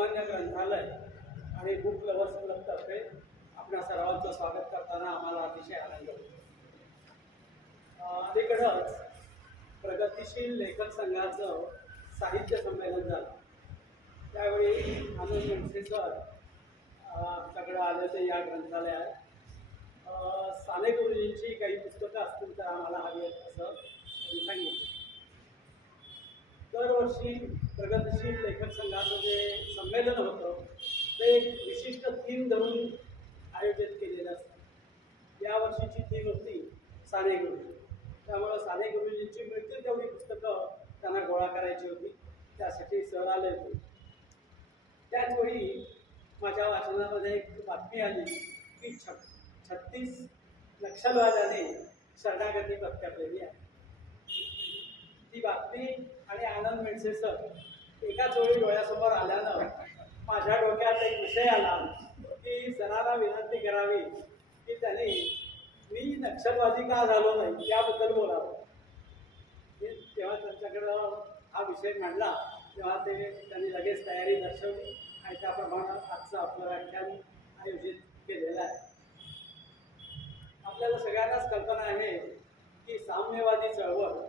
लोकमान्य ग्रंथालय आणि book lovers क्लबतर्फे आपल्या सर्वांचं स्वागत करताना आम्हाला अतिशय आनंद होतो. अलीकडंच प्रगतिशील लेखक संघाचं साहित्य संमेलन झालं. त्यावेळी आनंद मेंढसे सर आमच्याकडं आले ते या ग्रंथालयात साने गुरुजींची काही पुस्तकं असतील तर आम्हाला हवी आहेत असं त्यांनी सांगितलं. दरवर्षी प्रगतिशील लेखक संघाचं जे संमेलन होतं ते एक विशिष्ट थीम धरून आयोजित केलेलं असतं. यावर्षीची थीम होती साने गुरुजी. त्यामुळं साने गुरुजींची मिळतील तेवढी पुस्तकं त्यांना गोळा करायची होती. त्यासाठी सर आले होते. त्याचवेळी माझ्या वाचनामध्ये एक बातमी आली की 36 नक्षलवाद्याने शरणागती पत्करलेली आहे. ती बातमी आणि आनंद मेंढसे सर एकाच वेळी डोळ्यासमोर आल्यानं माझ्या डोक्यात एक विषय आला की सरांना विनंती करावी की त्यांनी मी नक्षलवादी का झालो नाही याबद्दल बोलावं. तेव्हा त्यांच्याकडं हा विषय मांडला तेव्हा त्यांनी लगेच तयारी दर्शवली आणि त्याप्रमाणे आजचं आपलं व्याख्यान आयोजित केलेलं आहे. आपल्याला सगळ्यांनाच कल्पना आहे की साम्यवादी चळवळ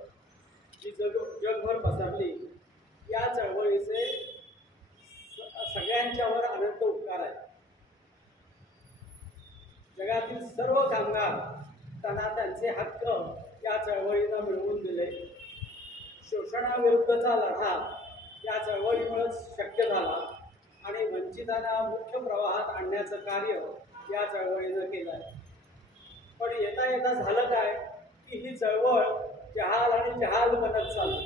जी जगभर पसरली या चळवळीचे सगळ्यांच्यावर अनंत उपकार आहे. जगातील सर्व कामगार त्यांना त्यांचे हक्क या चळवळीनं मिळवून दिले. शोषणाविरुद्धचा लढा या चळवळीमुळेच शक्य झाला आणि वंचितांना मुख्य प्रवाहात आणण्याचं कार्य या चळवळीनं केलं आहे. पण येता येता झालं काय की ही चळवळ जहाल आणि जहाल बनत चालली.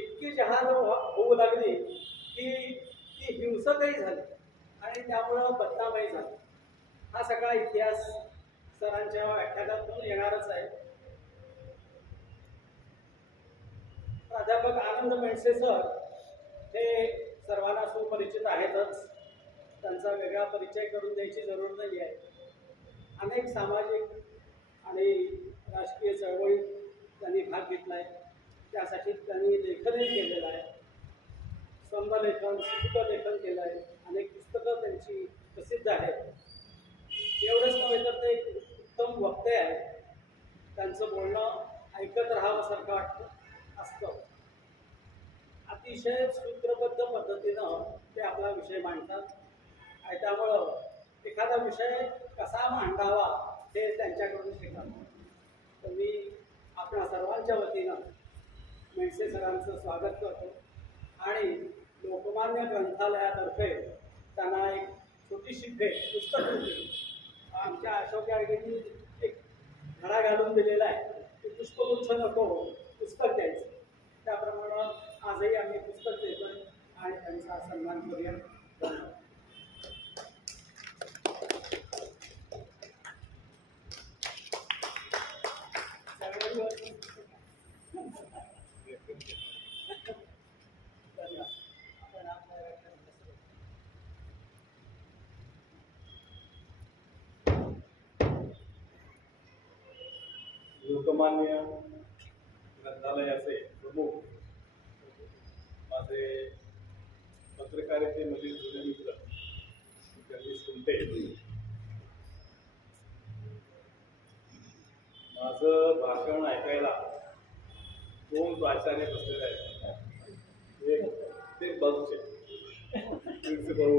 इतकी जहाल होऊ लागली की ती हिंसकही झाली आणि त्यामुळं बदनामही झाली. हा सगळा इतिहास सरांच्या व्याख्यानातून येणारच आहे. प्राध्यापक आनंद मेंढसे सर हे सर्वांना सुपरिचित आहेतच. त्यांचा वेगळा परिचय करून द्यायची जरूर नाही आहे. अनेक सामाजिक आणि राजकीय चळवळीत त्यांनी भाग घेतला आहे. त्यासाठी त्यांनी लेखनही केलेलं आहे. स्तंभलेखन, सूत्रलेखन केलं आहे. अनेक पुस्तकं त्यांची प्रसिद्ध आहेत. एवढंच नव्हे तर ते एक उत्तम वक्ते आहेत. त्यांचं बोलणं ऐकत राहावंसारखं असतं. अतिशय सूत्रबद्ध पद्धतीनं ते आपला विषय मांडतात आणि त्यामुळं एखादा विषय कसा मांडावा हे त्यांच्याकडून शिकाल. तर मी आपल्या सर्वांच्या वतीनं मेंढसे सरांचं स्वागत करतो आणि लोकमान्य ग्रंथालयातर्फे त्यांना एक छोटीशी भेट पुस्तक होती. आमच्या अशोक याडगेंनी एक धडा घालून दिलेला आहे की पुष्पगुच्छ नको पुस्तक द्यायचं. त्याप्रमाणे आजही आम्ही पुस्तक देतो आणि त्यांचा सन्मान करूया. लोकमान्य ग्रंथालयाचे प्रमुख माझे पत्रकारितेमधील जुने मित्र जगदीश कुंटे, माझं भाषण ऐकायला 2 प्राचार्य बसलेले आहेत. एक ते बाजूचे प्रिन्सिपल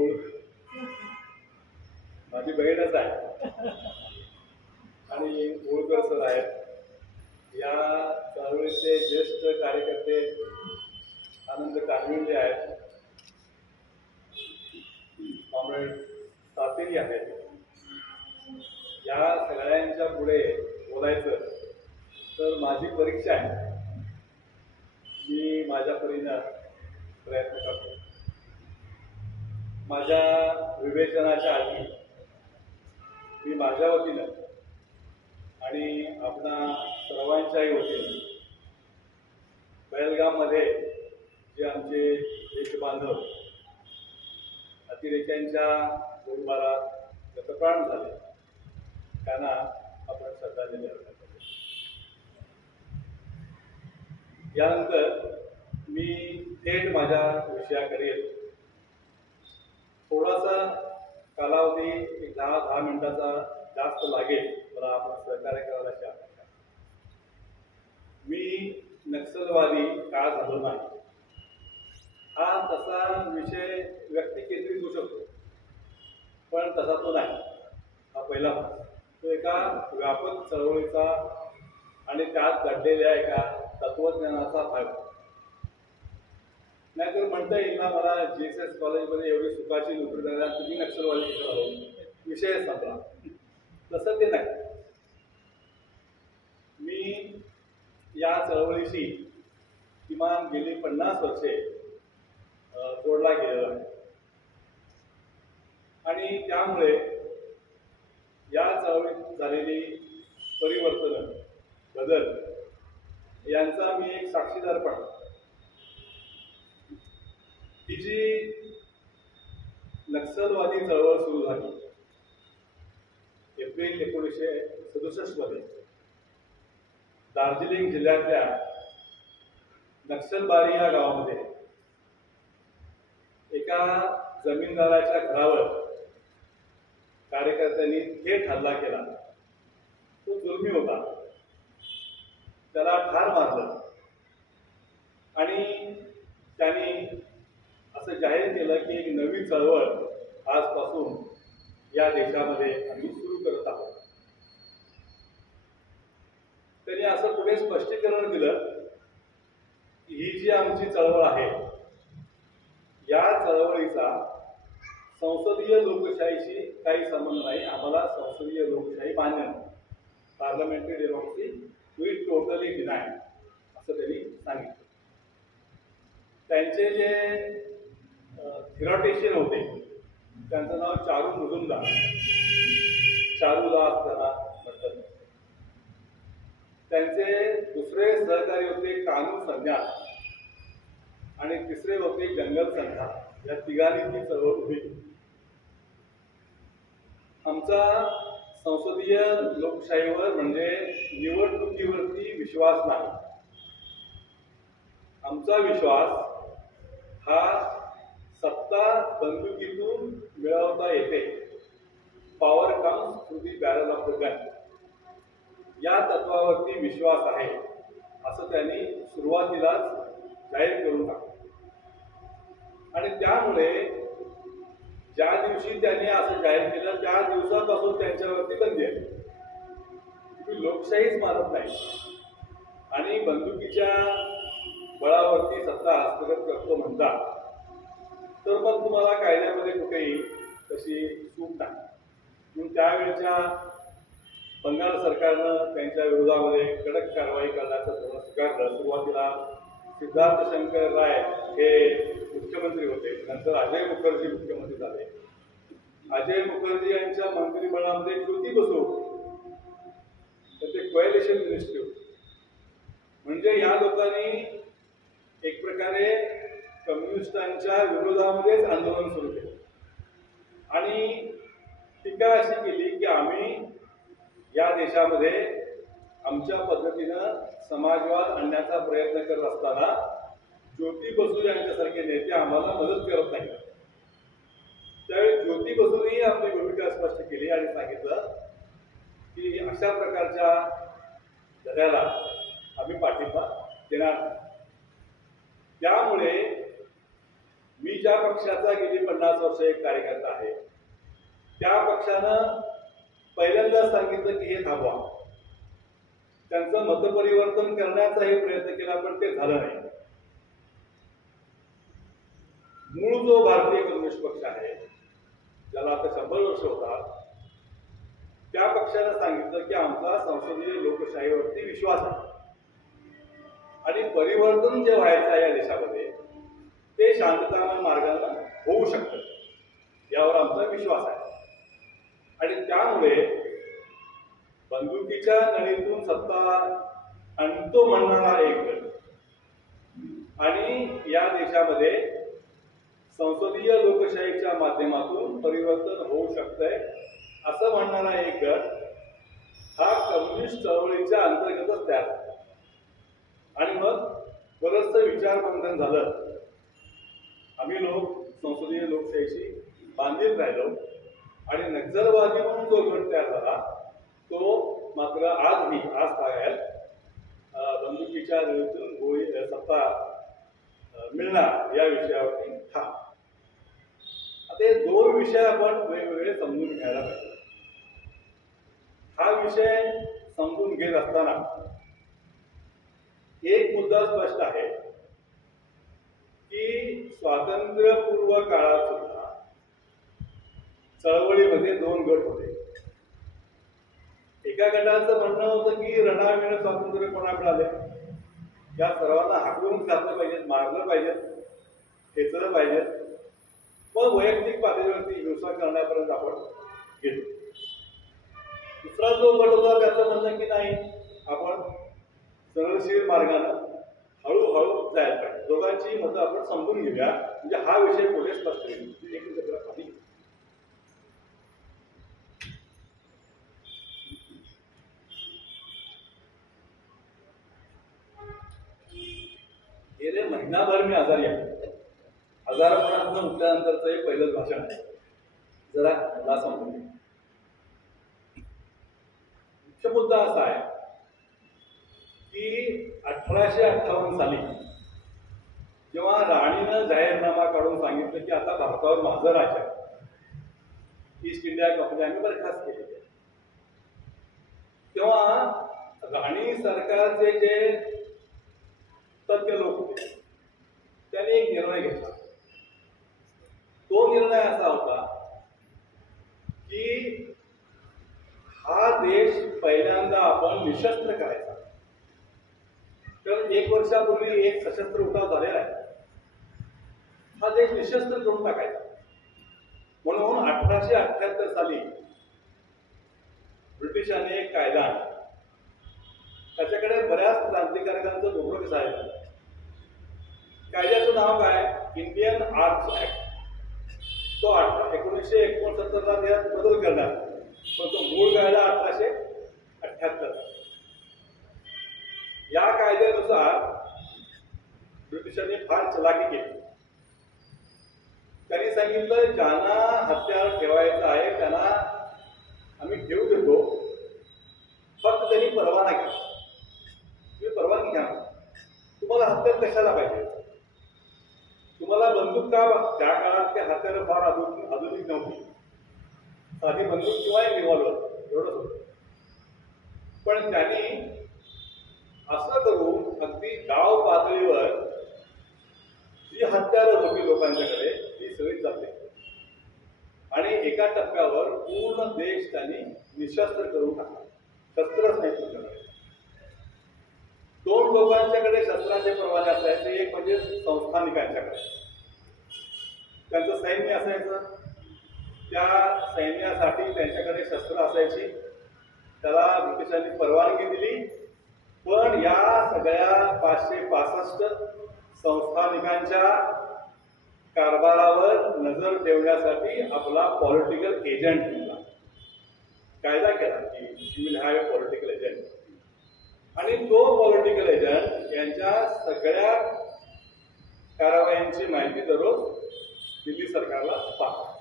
माझी बहीणच आहे आणि होळकर सर आहेत. या चळवळीचे ज्येष्ठ कार्यकर्ते आनंद कानविले आहेत. कॉम्रेड सातेरी आहेत. या सगळ्यांच्या पुढे बोलायचं तर माझी परीक्षा आहे. मी माझ्या परीनं प्रयत्न करतो. माझ्या विवेचनाच्या आधी मी माझ्या वतीनं आणि आपणा सर्वांच्याही वतीनं बेळगावमध्ये जे आमचे देशबांधव अतिरेक्यांच्या गोळीबारात गतप्राण झाले त्यांना आपण श्रद्धांजली अर्पण करतो. यानंतर मी थेट माझ्या विषयाकडे येतो. थोडासा कालावधी एक 10 मिनिटाचा जास्त लागेल, मला आपण सहकार्य करायला अशी अपेक्षा आहे. मी नक्षलवादी का झालो नाही हा तसा विषय व्यक्ती केंद्रित होऊ शकतो, पण तसा तो नाही. हा पहिला भाग. तो एका व्यापक चळवळीचा आणि त्यात घडलेल्या एका तत्वज्ञानाचा भाग. नाहीतर म्हणता येईल ना, मला GSS कॉलेजमध्ये एवढी सुखाची नोकरी झाल्या तुम्ही नक्षलवादी झालो, विषय संपला. तसं ते नाही. मी या चळवळीशी किमान गेली 50 वर्षे जोडला गेलेला आहे आणि त्यामुळे या चळवळीत झालेली परिवर्तन, बदल यांचा मी एक साक्षीदार पण. ही जी नक्षलवादी चळवळ सुरू झाली एप्रिल 1967 मध्ये दार्जिलिंग जिल्ह्यातल्या नक्षलबारी या गावामध्ये एका जमीनदाराच्या घरावर कार्यकर्त्यांनी थेट हल्ला केला. तो जुलमी होता. त्याला ठार मारलं आणि त्यांनी असं जाहीर केलं की एक नवी चळवळ आजपासून या देशामध्ये आम्ही सुरू करत आहोत. त्यांनी असं पुढे स्पष्टीकरण दिलं की ही जी आमची चळवळ आहे या चळवळीचा संसदीय लोकशाहीशी काही संबंध नाही. आम्हाला संसदीय लोकशाही मान्य नाही. Parliamentary democracy we totally deny असं त्यांनी सांगितलं. त्यांचे जे थिरॉटिशियन होते त्यांचं नाव चारू मुजुमदार, चारूदास त्यांना म्हणतात. त्यांचे दुसरे सहकारी होते कानू संध्या आणि तिसरे होते जंगल संध्या. या तिघांनी ती चळवळ उभी केली. आमचा संसदीय लोकशाहीवर म्हणजे निवडणुकीवरती विश्वास नाही. आमचा विश्वास हा सत्ता बंदुकीतून मिळवता येते. Power comes through the barrel of the gun या तत्वावरती विश्वास आहे असं त्यांनी सुरुवातीलाच जाहीर करून टाकलं. आणि त्यामुळे ज्या दिवशी त्यांनी असं जाहीर केलं त्या दिवसापासून त्यांच्यावरती बंदी आहे. तुम्ही लोकशाहीच मानत नाही आणि बंदुकीच्या बळावरती सत्ता हस्तगत करतो म्हणता, तर मग तुम्हाला कायद्यामध्ये कुठेही तशी सूट नाही. म्हणून त्यावेळेच्या बंगाल सरकारनं त्यांच्या विरोधामध्ये कडक कारवाई करण्याचं धोरण स्वीकारलं. सुरुवातीला सिद्धार्थ शंकर राय हे मुख्यमंत्री होते. नंतर अजय मुखर्जी मुख्यमंत्री झाले. अजय मुखर्जी यांच्या मंत्रिमंडळामध्ये ज्योती बसू तर ते कोएलिशन मिनिस्ट्री होते. म्हणजे या लोकांनी एक प्रकारे कम्युनिस्टांच्या विरोधामध्येच आंदोलन सुरू केलं आणि टीका अशी केली की आम्ही या देशामध्ये आमच्या पद्धतीनं समाजवाद आणण्याचा प्रयत्न करत असताना ज्योती बसू यांच्यासारखे नेते आम्हाला मदत करत नाही. त्यावेळी ज्योती बसूंनी आपली भूमिका स्पष्ट केली आणि सांगितलं की अशा प्रकारच्या लढ्याला आम्ही पाठिंबा देणार नाही. त्यामुळे मी ज्या पक्षाचा गेली 50 वर्ष एक कार्यकर्ता आहे त्या पक्षानं पहिल्यांदा सांगितलं की हे थांबवा. त्यांचं मतपरिवर्तन करण्याचाही प्रयत्न केला पण ते झालं नाही. मूळ जो भारतीय कम्युनिस्ट पक्ष आहे ज्याला आता 100 वर्ष होतात त्या पक्षानं सांगितलं की आमचा संसदीय लोकशाहीवरती विश्वास आहे आणि परिवर्तन जे व्हायचं आहे या देशामध्ये ते शांततामय मार्गाने होऊ शकतं यावर आमचा विश्वास आहे. आणि त्यामुळे बंदुकीच्या नळीतून सत्ता आणतो म्हणणारा एक गट आणि या देशामध्ये संसदीय लोकशाहीच्या माध्यमातून परिवर्तन होऊ शकतंय असं म्हणणारा एक गट हा कम्युनिस्ट चळवळीच्या अंतर्गतच तयार झाला. आणि मग बरंचसं विचारबंधन झालं. आम्ही लोक संसदीय लोकशाहीशी बांधील राहिलो आणि नक्सलवादी म्हणून जो गट तयार झाला तो मात्र आज तागायत बंदुकीच्या रेतून गोळी सत्ता मिळणार या विषयावरती आता हे दोन विषय आपण वेगवेगळे समजून घ्यायला पाहिजे. हा विषय समजून घेत असताना एक मुद्दा स्पष्ट आहे की स्वातंत्र्यपूर्व काळात सुद्धा चळवळीमध्ये दोन गट होते. एका गटाचं म्हणणं होतं की रणाविण स्वातंत्र्य कोणा मिळाले, या सर्वांना हाकलून घातलं पाहिजे, मारलं पाहिजे, खेचलं पाहिजे, मग वैयक्तिक पातळीवरती हिंसा करण्यापर्यंत आपण गेलो. दुसरा जो गट होता त्याचं म्हणणं की नाही, आपण सरळशीर मार्गानं हळूहळू जायला पाहिजे. दोघांची मतं आपण समजून घेऊया म्हणजे हा विषय पुढे स्पष्ट होईल. गेले महिनाभर मी आजारी आहे. आजारपणातून उठल्यानंतरचं हे पहिलंच भाषण आहे. जरा मला समजून घ्या. मुख्य मुद्दा असा आहे की 1858 साली जेव्हा राणीनं जाहीरनामा काढून सांगितलं की आता भारतावर माझं राज्य आहे, ईस्ट इंडिया कंपनी आम्ही बरखास्त केली, तेव्हा राणी सरकारचे जे तज्ञ लोक होते त्यांनी एक निर्णय घेतला. तो निर्णय असा होता की हा देश पहिल्यांदा आपण निशस्त्र करायचा. तर 1 वर्षापूर्वी एक सशस्त्र उठाव झालेला आहे. हा देश निशस्त्र करून टाकायचा म्हणून 1878 साली ब्रिटिशांनी एक कायदा आणला. त्याच्याकडे बऱ्याच क्रांतिकारकांचं डोकं झालं. कायद्याचं नाव काय? Indian arms act. तो 1969 ला त्यात बदल करणार, पण तो मूळ कायदा 1878. या कायद्यानुसार ब्रिटिशांनी फार चलाकी केली. त्यांनी सांगितलं ज्यांना हत्यार ठेवायचं आहे त्यांना आम्ही ठेवू देतो, फक्त त्यांनी परवाना घ्या. तुम्ही परवानगी घ्या. तुम्हाला हत्यार कशाला पाहिजे? तुम्हाला बंदूक का? त्या काळात ते हत्यारं फार आधुनिक नव्हती. साधी बंदूक किंवा एक रिव्हॉल्वर एवढंच होतं. पण त्यांनी असं करून अगदी गाव पातळीवर जी हत्यारं होती लोकांच्याकडे ती सगळी जाते आणि एका टप्प्यावर पूर्ण देश त्यांनी निशस्त्र करून टाकला. शस्त्रच नाही तुमच्याकडे. 2 लोकांच्याकडे शस्त्राचे परवाने असायचे. एक म्हणजे संस्थानिकांच्याकडे, त्यांचं सैन्य असायचं. त्या सैन्यासाठी त्यांच्याकडे शस्त्र असायची. त्याला ब्रिटिशांनी परवानगी दिली. पण या सगळ्या 565 संस्थानिकांच्या कारभारावर नजर ठेवण्यासाठी आपला पॉलिटिकल एजंट केला. कायदा केला की you will have a political agent. आणि तो पॉलिटिकल एजंट यांच्या सगळ्या कारवायांची माहिती दररोज दिल्ली सरकारला पाहतो.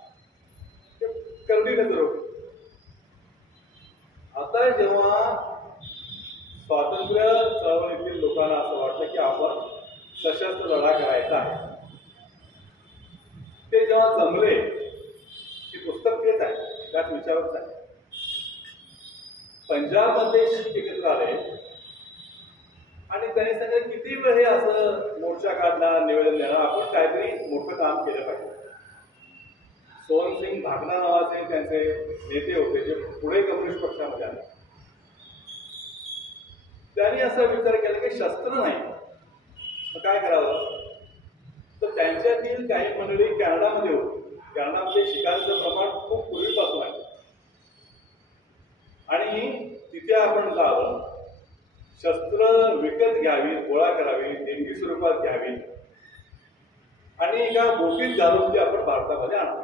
करडी नजर होती. आता जेव्हा स्वातंत्र्य चळवळीतील लोकांना असं वाटतं की आपण सशस्त्र लढा करायचा आहे, ते जेव्हा जमले, हे पुस्तक तेच आहे, त्यात विचारच आहे. पंजाबमध्ये शीख एकत्र आले आणि त्यांनी सांगितलं किती वेळ हे असं मोर्चा काढणार, निवेदन देणार, आपण काहीतरी मोठं काम केलं पाहिजे. सोनसिंग भागना नावाचे त्यांचे नेते होते जे पुढे कम्युनिस्ट पक्षामध्ये आले. त्यांनी असा विचार केला की शस्त्र नाही तर काय करावं. तर त्यांच्यातील काही मंडळी कॅनडामध्ये होती. कॅनडामध्ये शिकारीचं प्रमाण खूप पूर्वीपासून आहे आणि तिथे आपण जावं, शस्त्र विकत घ्यावी, गोळा करावी, देणगी स्वरूपात घ्यावी आणि एका बोटीत घालून ती आपण भारतामध्ये आणतो.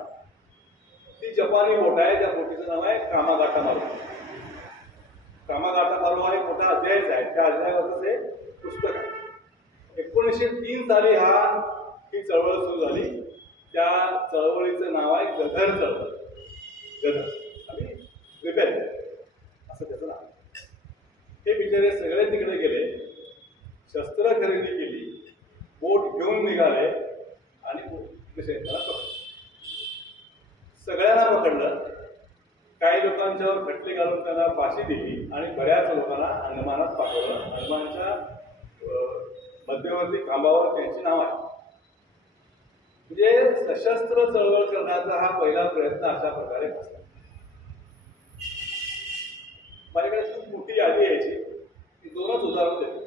ती जपानी बोट आहे. त्या बोटीचं नाव आहे कामागाटा मारू. कामागाटा मारू हा एक मोठा अध्यायच आहे. त्या अध्यायावरच हे पुस्तक आहे. 1903 साली ही चळवळ सुरू झाली. त्या चळवळीचं नाव आहे गदर चळवळ. गदर आणि रिबेल असं त्याचं नाव. हे बिचारे सगळे तिकडे गेले, शस्त्र खरेदी केली, बोट घेऊन निघाले आणि दुसऱ्यांना पकडलं. सगळ्यांना पकडलं. काही लोकांच्यावर खटले घालून त्यांना फाशी दिली आणि बऱ्याच लोकांना अंदमानात पाठवलं. अंदमानच्या मध्यवर्ती खांबावर त्यांची नाव आहे. म्हणजे सशस्त्र चळवळ करण्याचा हा पहिला प्रयत्न अशा प्रकारे असला. माझ्याकडे खूप मोठी यादी यायची, ती दोनच उदाहरण देतो.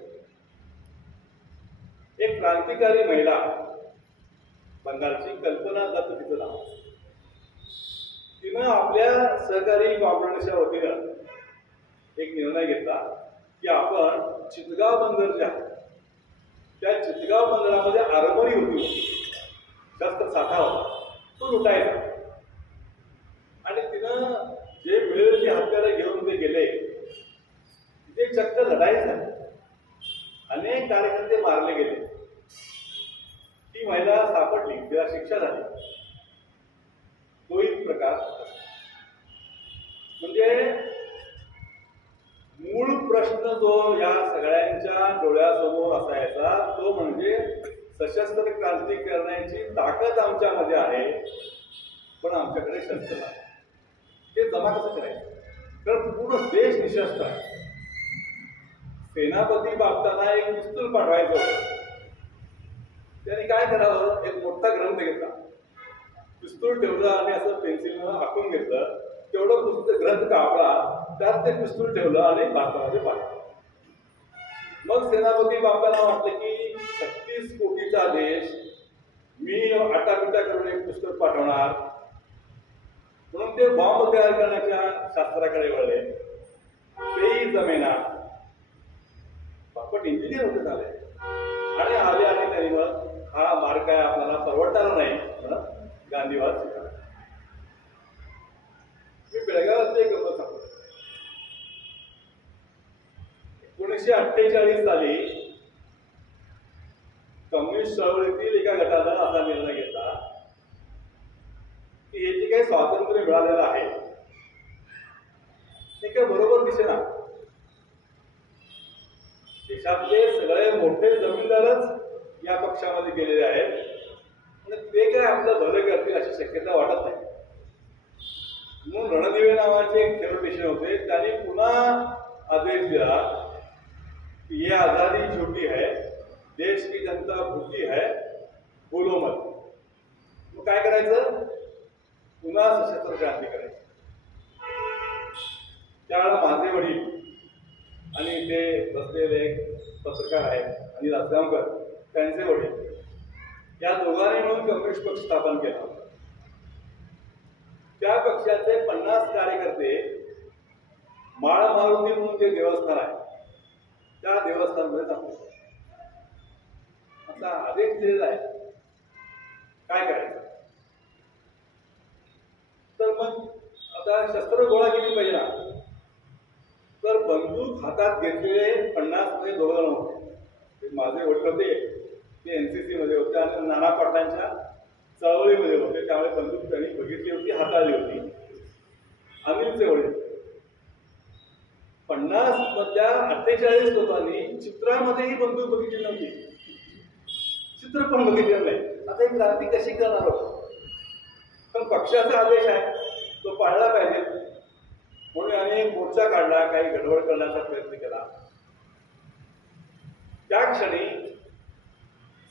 एक क्रांतिकारी महिला बंगालची, कल्पना दत्त तिचं नाव. तिनं आपल्या सहकारी कॉम्प्युटरच्या वतीनं एक निर्णय घेतला की आपण चितगाव बंदर जे आहे त्या चितगाव बंदरामध्ये आरमरी होती, शस्त्र साठा होता, तो लुटायचा. आणि तिनं जे मिळेल ती हत्यारं घेऊन ते गेले. तिथे चक्क लढाई झाली, अनेक कार्यकर्ते मारले गेले. ती महिला सापडली, तिला शिक्षा झाली. तो एक प्रकार. म्हणजे मूळ प्रश्न जो या सगळ्यांच्या डोळ्यासमोर असायचा तो म्हणजे सशस्त्र क्रांती करण्याची ताकद आमच्यामध्ये आहे, पण आमच्याकडे शस्त्र नाही. ते जमा कसं करायचं? कारण पूर्ण देश निशस्त्र आहे. सेनापती बाबताना एक पिस्तूल पाठवायचं होतं. त्यांनी काय करावं, एक मोठा ग्रंथ घेतला, पिस्तूल ठेवलं आणि असं पेन्सिलनं आखून घेतलं. तेवढं पुस्तक ग्रंथ कापला, त्यात ते पिस्तूल ठेवलं आणि भारतामध्ये पाठवलं. मग सेनापती बापांना वाटलं की 36 कोटीचा देश, मी आटापिटा करून एक पुस्तक पाठवणार, म्हणून ते बॉम्ब तयार करण्याच्या शास्त्राकडे वळले. तेही जमेना. बापट इंजिनियर होते झाले आणि आले आणि त्यांनी मग हा मार्ग काय आपल्याला परवडणार नाही म्हणून गांधीवाद स्वीकारला. मी बेळगावात एक गंमत सांगतो. 1948 साली कम्युनिस्ट चळवळीतील एका गटानं असा निर्णय घेतला की हे जे काही स्वातंत्र्य मिळालेलं आहे ते काय बरोबर दिसेना. देशातले सगळे मोठे जमीनदारच या पक्षामध्ये गेलेले आहेत आणि ते काय आपलं भलं करतील अशी शक्यता वाटत नाही. म्हणून रणदिवे नावाचे एक थेरोटिशियन होते, त्यांनी पुन्हा आदेश दिला कि ये आजादी झूठी है, देश की जनता भूखी है, बोलो मत. मग काय करायचं? पुन्हा सशस्त्र क्रांती करायची. त्यावेळेला माझे वडील आणि ते बसलेले एक पत्रकार आहेत अनिल आसगावकर, त्यांचे वडील, या दोघांनी मिळून कम्युनिस्ट पक्ष स्थापन केला. त्या पक्षाचे 50 कार्यकर्ते माळ मारुती म्हणून ते देवस्थान आहे, त्या देवस्थानमध्ये थांबले. आता आदेश दिलेला आहे, काय करायचं? तर मग आता शस्त्र गोळा केली पाहिजे ना. तर बंदूक हातात घेतलेले 50 मध्ये 2 जण होते. माझे वडील होते, ते NCC मध्ये होते आणि नाना पाटलांच्या चळवळीमध्ये होते, त्यामुळे बंदूक त्यांनी बघितली होती, हाताळली होती. अनिलचे वडील 50 मधल्या 48 लोकांनी चित्रामध्येही बंदूक बघितली नव्हती, चित्र पण बघितलेलं नाही. आता ही क्रांती कशी करणार होतो? पण पक्षाचा आदेश आहे, तो पाळला पाहिजे म्हणून अनेक मोर्चा काढला, काही गडबड करण्याचा प्रयत्न केला. त्या क्षणी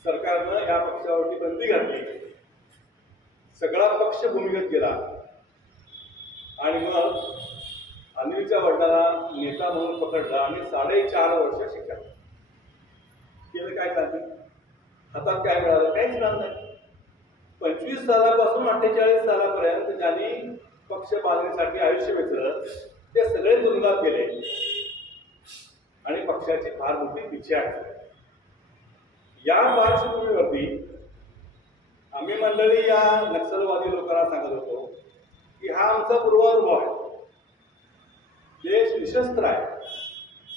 सरकारनं या पक्षावरती बंदी घातली. सगळा पक्ष भूमिगत केला आणि मग अनिलच्या वडिलांना नेता म्हणून पकडला आणि 4.5 वर्ष शिक्षा केलं. काय क्रांती? हातात काय मिळालं? काहीच मिळालं नाही. 25 सालापासून 48 सालापर्यंत ज्यांनी पक्ष बांधण्यासाठी आयुष्य वेचलं ते सगळे तुरुंगात गेले आणि पक्षाची फार मोठी पिछेहाट झाली. या पार्श्वभूमीवरती आम्ही मंडळी या नक्षलवादी लोकांना सांगत होतो की हा आमचा पूर्वानुभव आहे. देश निशस्त्र आहे.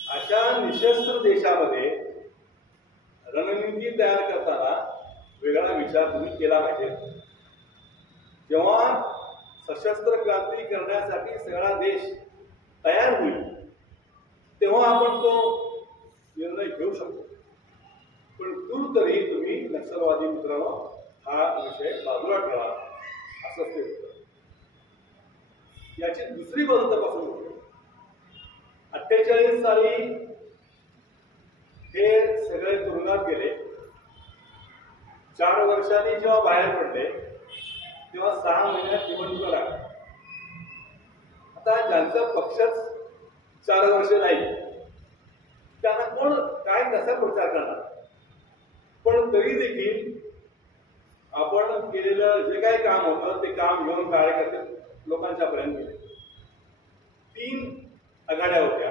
अशा निशस्त्र देशामध्ये रणनीती तयार करताना वेगळा विचार तुम्ही केला पाहिजे. खात्री करण्यासाठी सगळा देश तयार होईल, तेव्हा आपण तो निर्णय घेऊ शकतो. पण दूर तरी तुम्ही नक्षलवादी मित्रांनो हा विषय बाजूला ठेवा असं ते होतं. याची दुसरी बाजू तपासून होती. 48 साली हे सगळे तुरुंगात गेले. 4 वर्षांनी जेव्हा बाहेर पडले तेव्हा 6 महिन्यात निवडणुका लागल्या. आता ज्यांचा पक्षच 4 वर्ष नाही त्यांना कोण काय कसा प्रचार करणार. पण तरी देखील आपण केलेलं जे काही काम होतं ते काम घेऊन कार्यकर्ते लोकांच्या पर्यंत गेले. 3 आघाड्या होत्या.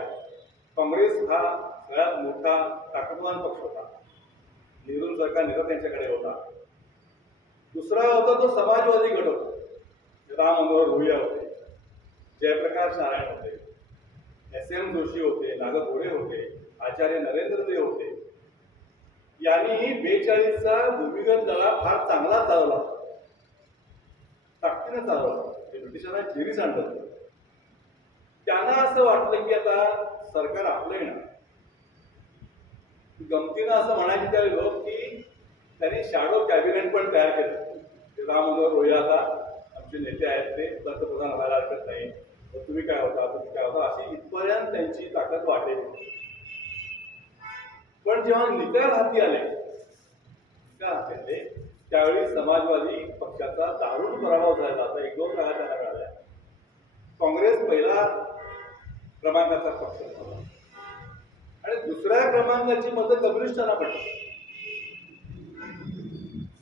काँग्रेस हा सगळ्यात मोठा ताकदवान पक्ष होता. नेहरूंसारखा नेता त्यांच्याकडे होता. दुसरा होता तो समाजवादी गट होता. राम मनोहर लोहिया होते, जयप्रकाश नारायण होते, SM जोशी होते, नागद घोडे होते, आचार्य नरेंद्र देव होते. यांनीही 42चा भूमिगत लढा फार चांगला चालवला, ताकदीनं चालवला. ब्रिटिशांना झेरीस आणलं. त्यांना असं वाटलं की आता सरकार आपलं येणार. गमतीनं असं म्हणायचे त्या लोक की त्यांनी शॅडो कॅबिनेट पण तयार केलं. राम मनोहर लोहिया आता आमचे नेते आहेत, ते पंतप्रधान व्हायला हरकत नाही, तुम्ही काय होता तुम्ही काय होता अशी इथपर्यंत त्यांची ताकद वाढली. पण जेव्हा निकाल हाती आले त्यावेळी समाजवादी पक्षाचा दारुण पराभव झाला. आता 1-2 जागा त्यांना मिळाल्या. काँग्रेस पहिला क्रमांकाचा पक्ष होता आणि दुसऱ्या क्रमांकाची मतं कम्युनिस्टांना पडली.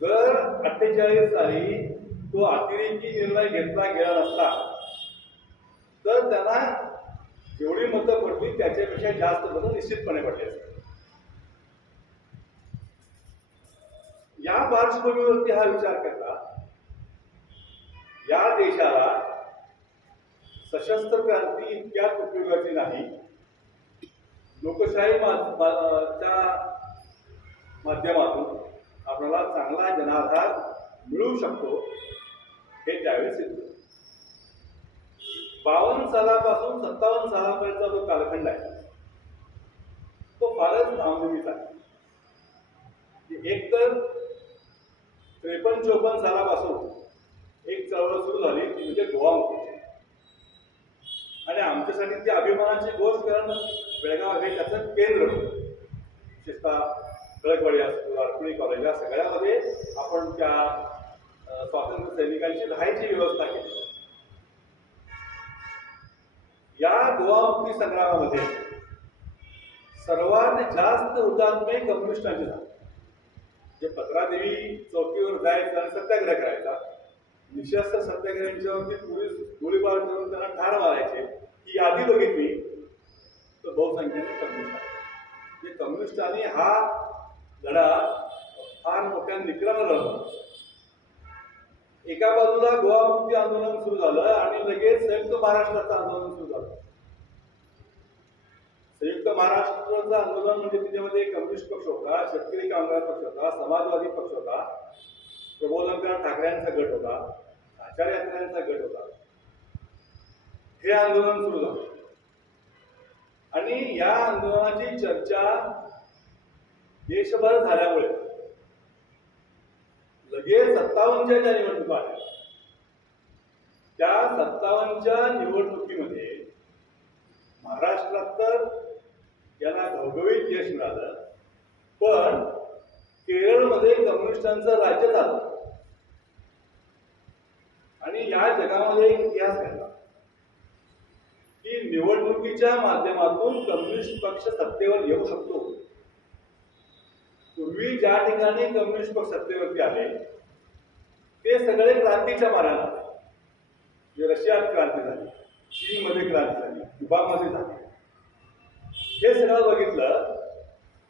जर 48 साली तो अतिरेकी निर्णय घेतला गेला नसता तर त्यांना जेवढी मतं पडली त्याच्यापेक्षा जास्त मतं निश्चितपणे पडली असतात. या पार्श्वभूमीवरती हा विचार करता या देशाला सशस्त्र क्रांती इतक्यात उपयोगाची नाही, लोकशाही च्या माध्यमातून आपल्याला चांगला जनाधार मिळू शकतो हे त्यावेळेस सिद्ध. 52 सालापासून 57 सालापर्यंतचा जो कालखंड आहे तो फारच धामधुमीचा आहे. एक तर 53-54 सालापासून एक चळवळ सुरू झाली ती म्हणजे गोवामुक्तीची. आणि आमच्यासाठी ती अभिमानाची गोष्ट, कारण बेळगाव हे त्याचं केंद्र होतं. विशेषतः खळकवाडी असतो, आरकुळी कॉलेज या सगळ्यामध्ये आपण त्या स्वातंत्र्य सैनिकांची राहायची व्यवस्था केली. या गोवामुक्ती संग्रामामध्ये सर्वात जास्त हुतात्मे कम्युनिस्टांचे झाले. जे पत्रादेवी चौकीवर जायचा आणि सत्याग्रह करायचा, निशस्त्र सत्याग्रहांच्यावरती पोलीस गोळीबार करून त्यांना ठार मारायचे, ही यादी बघितली तर बहुसंख्येने कम्युनिस्ट आहे. म्हणजे कम्युनिस्टांनी हा लढा फार मोठ्या निकरानं लढला. एका बाजूला गोवा मुक्ती आंदोलन सुरू झालं आणि लगेच संयुक्त महाराष्ट्राचं आंदोलन सुरू झालं. संयुक्त महाराष्ट्राचं आंदोलन म्हणजे त्याच्यामध्ये कम्युनिस्ट पक्ष होता, शेतकरी कामगार पक्ष होता, समाजवादी पक्ष होता, प्रबोधनकार ठाकरेंचा गट होता, आचार्यांचा गट होता. हे आंदोलन सुरू झालं आणि या आंदोलनाची चर्चा देशभर झाल्यामुळे लगेच 57च्या ज्या निवडणुका आल्या त्या 57च्या निवडणुकीमध्ये महाराष्ट्रात तर याला घवघवीत यश मिळालं, पण केरळमध्ये कम्युनिस्टांचं राज्य झालं. आणि या जगामध्ये एक इतिहास घडला की निवडणुकीच्या माध्यमातून कम्युनिस्ट पक्ष सत्तेवर येऊ शकतो. पूर्वी ज्या ठिकाणी कम्युनिस्ट पक्ष सत्तेवरती आले ते सगळे क्रांतीच्या मार्गाने, म्हणजे रशियात क्रांती झाली, चीनमध्ये क्रांती झाली, क्युबामध्ये झाली. हे सगळं बघितलं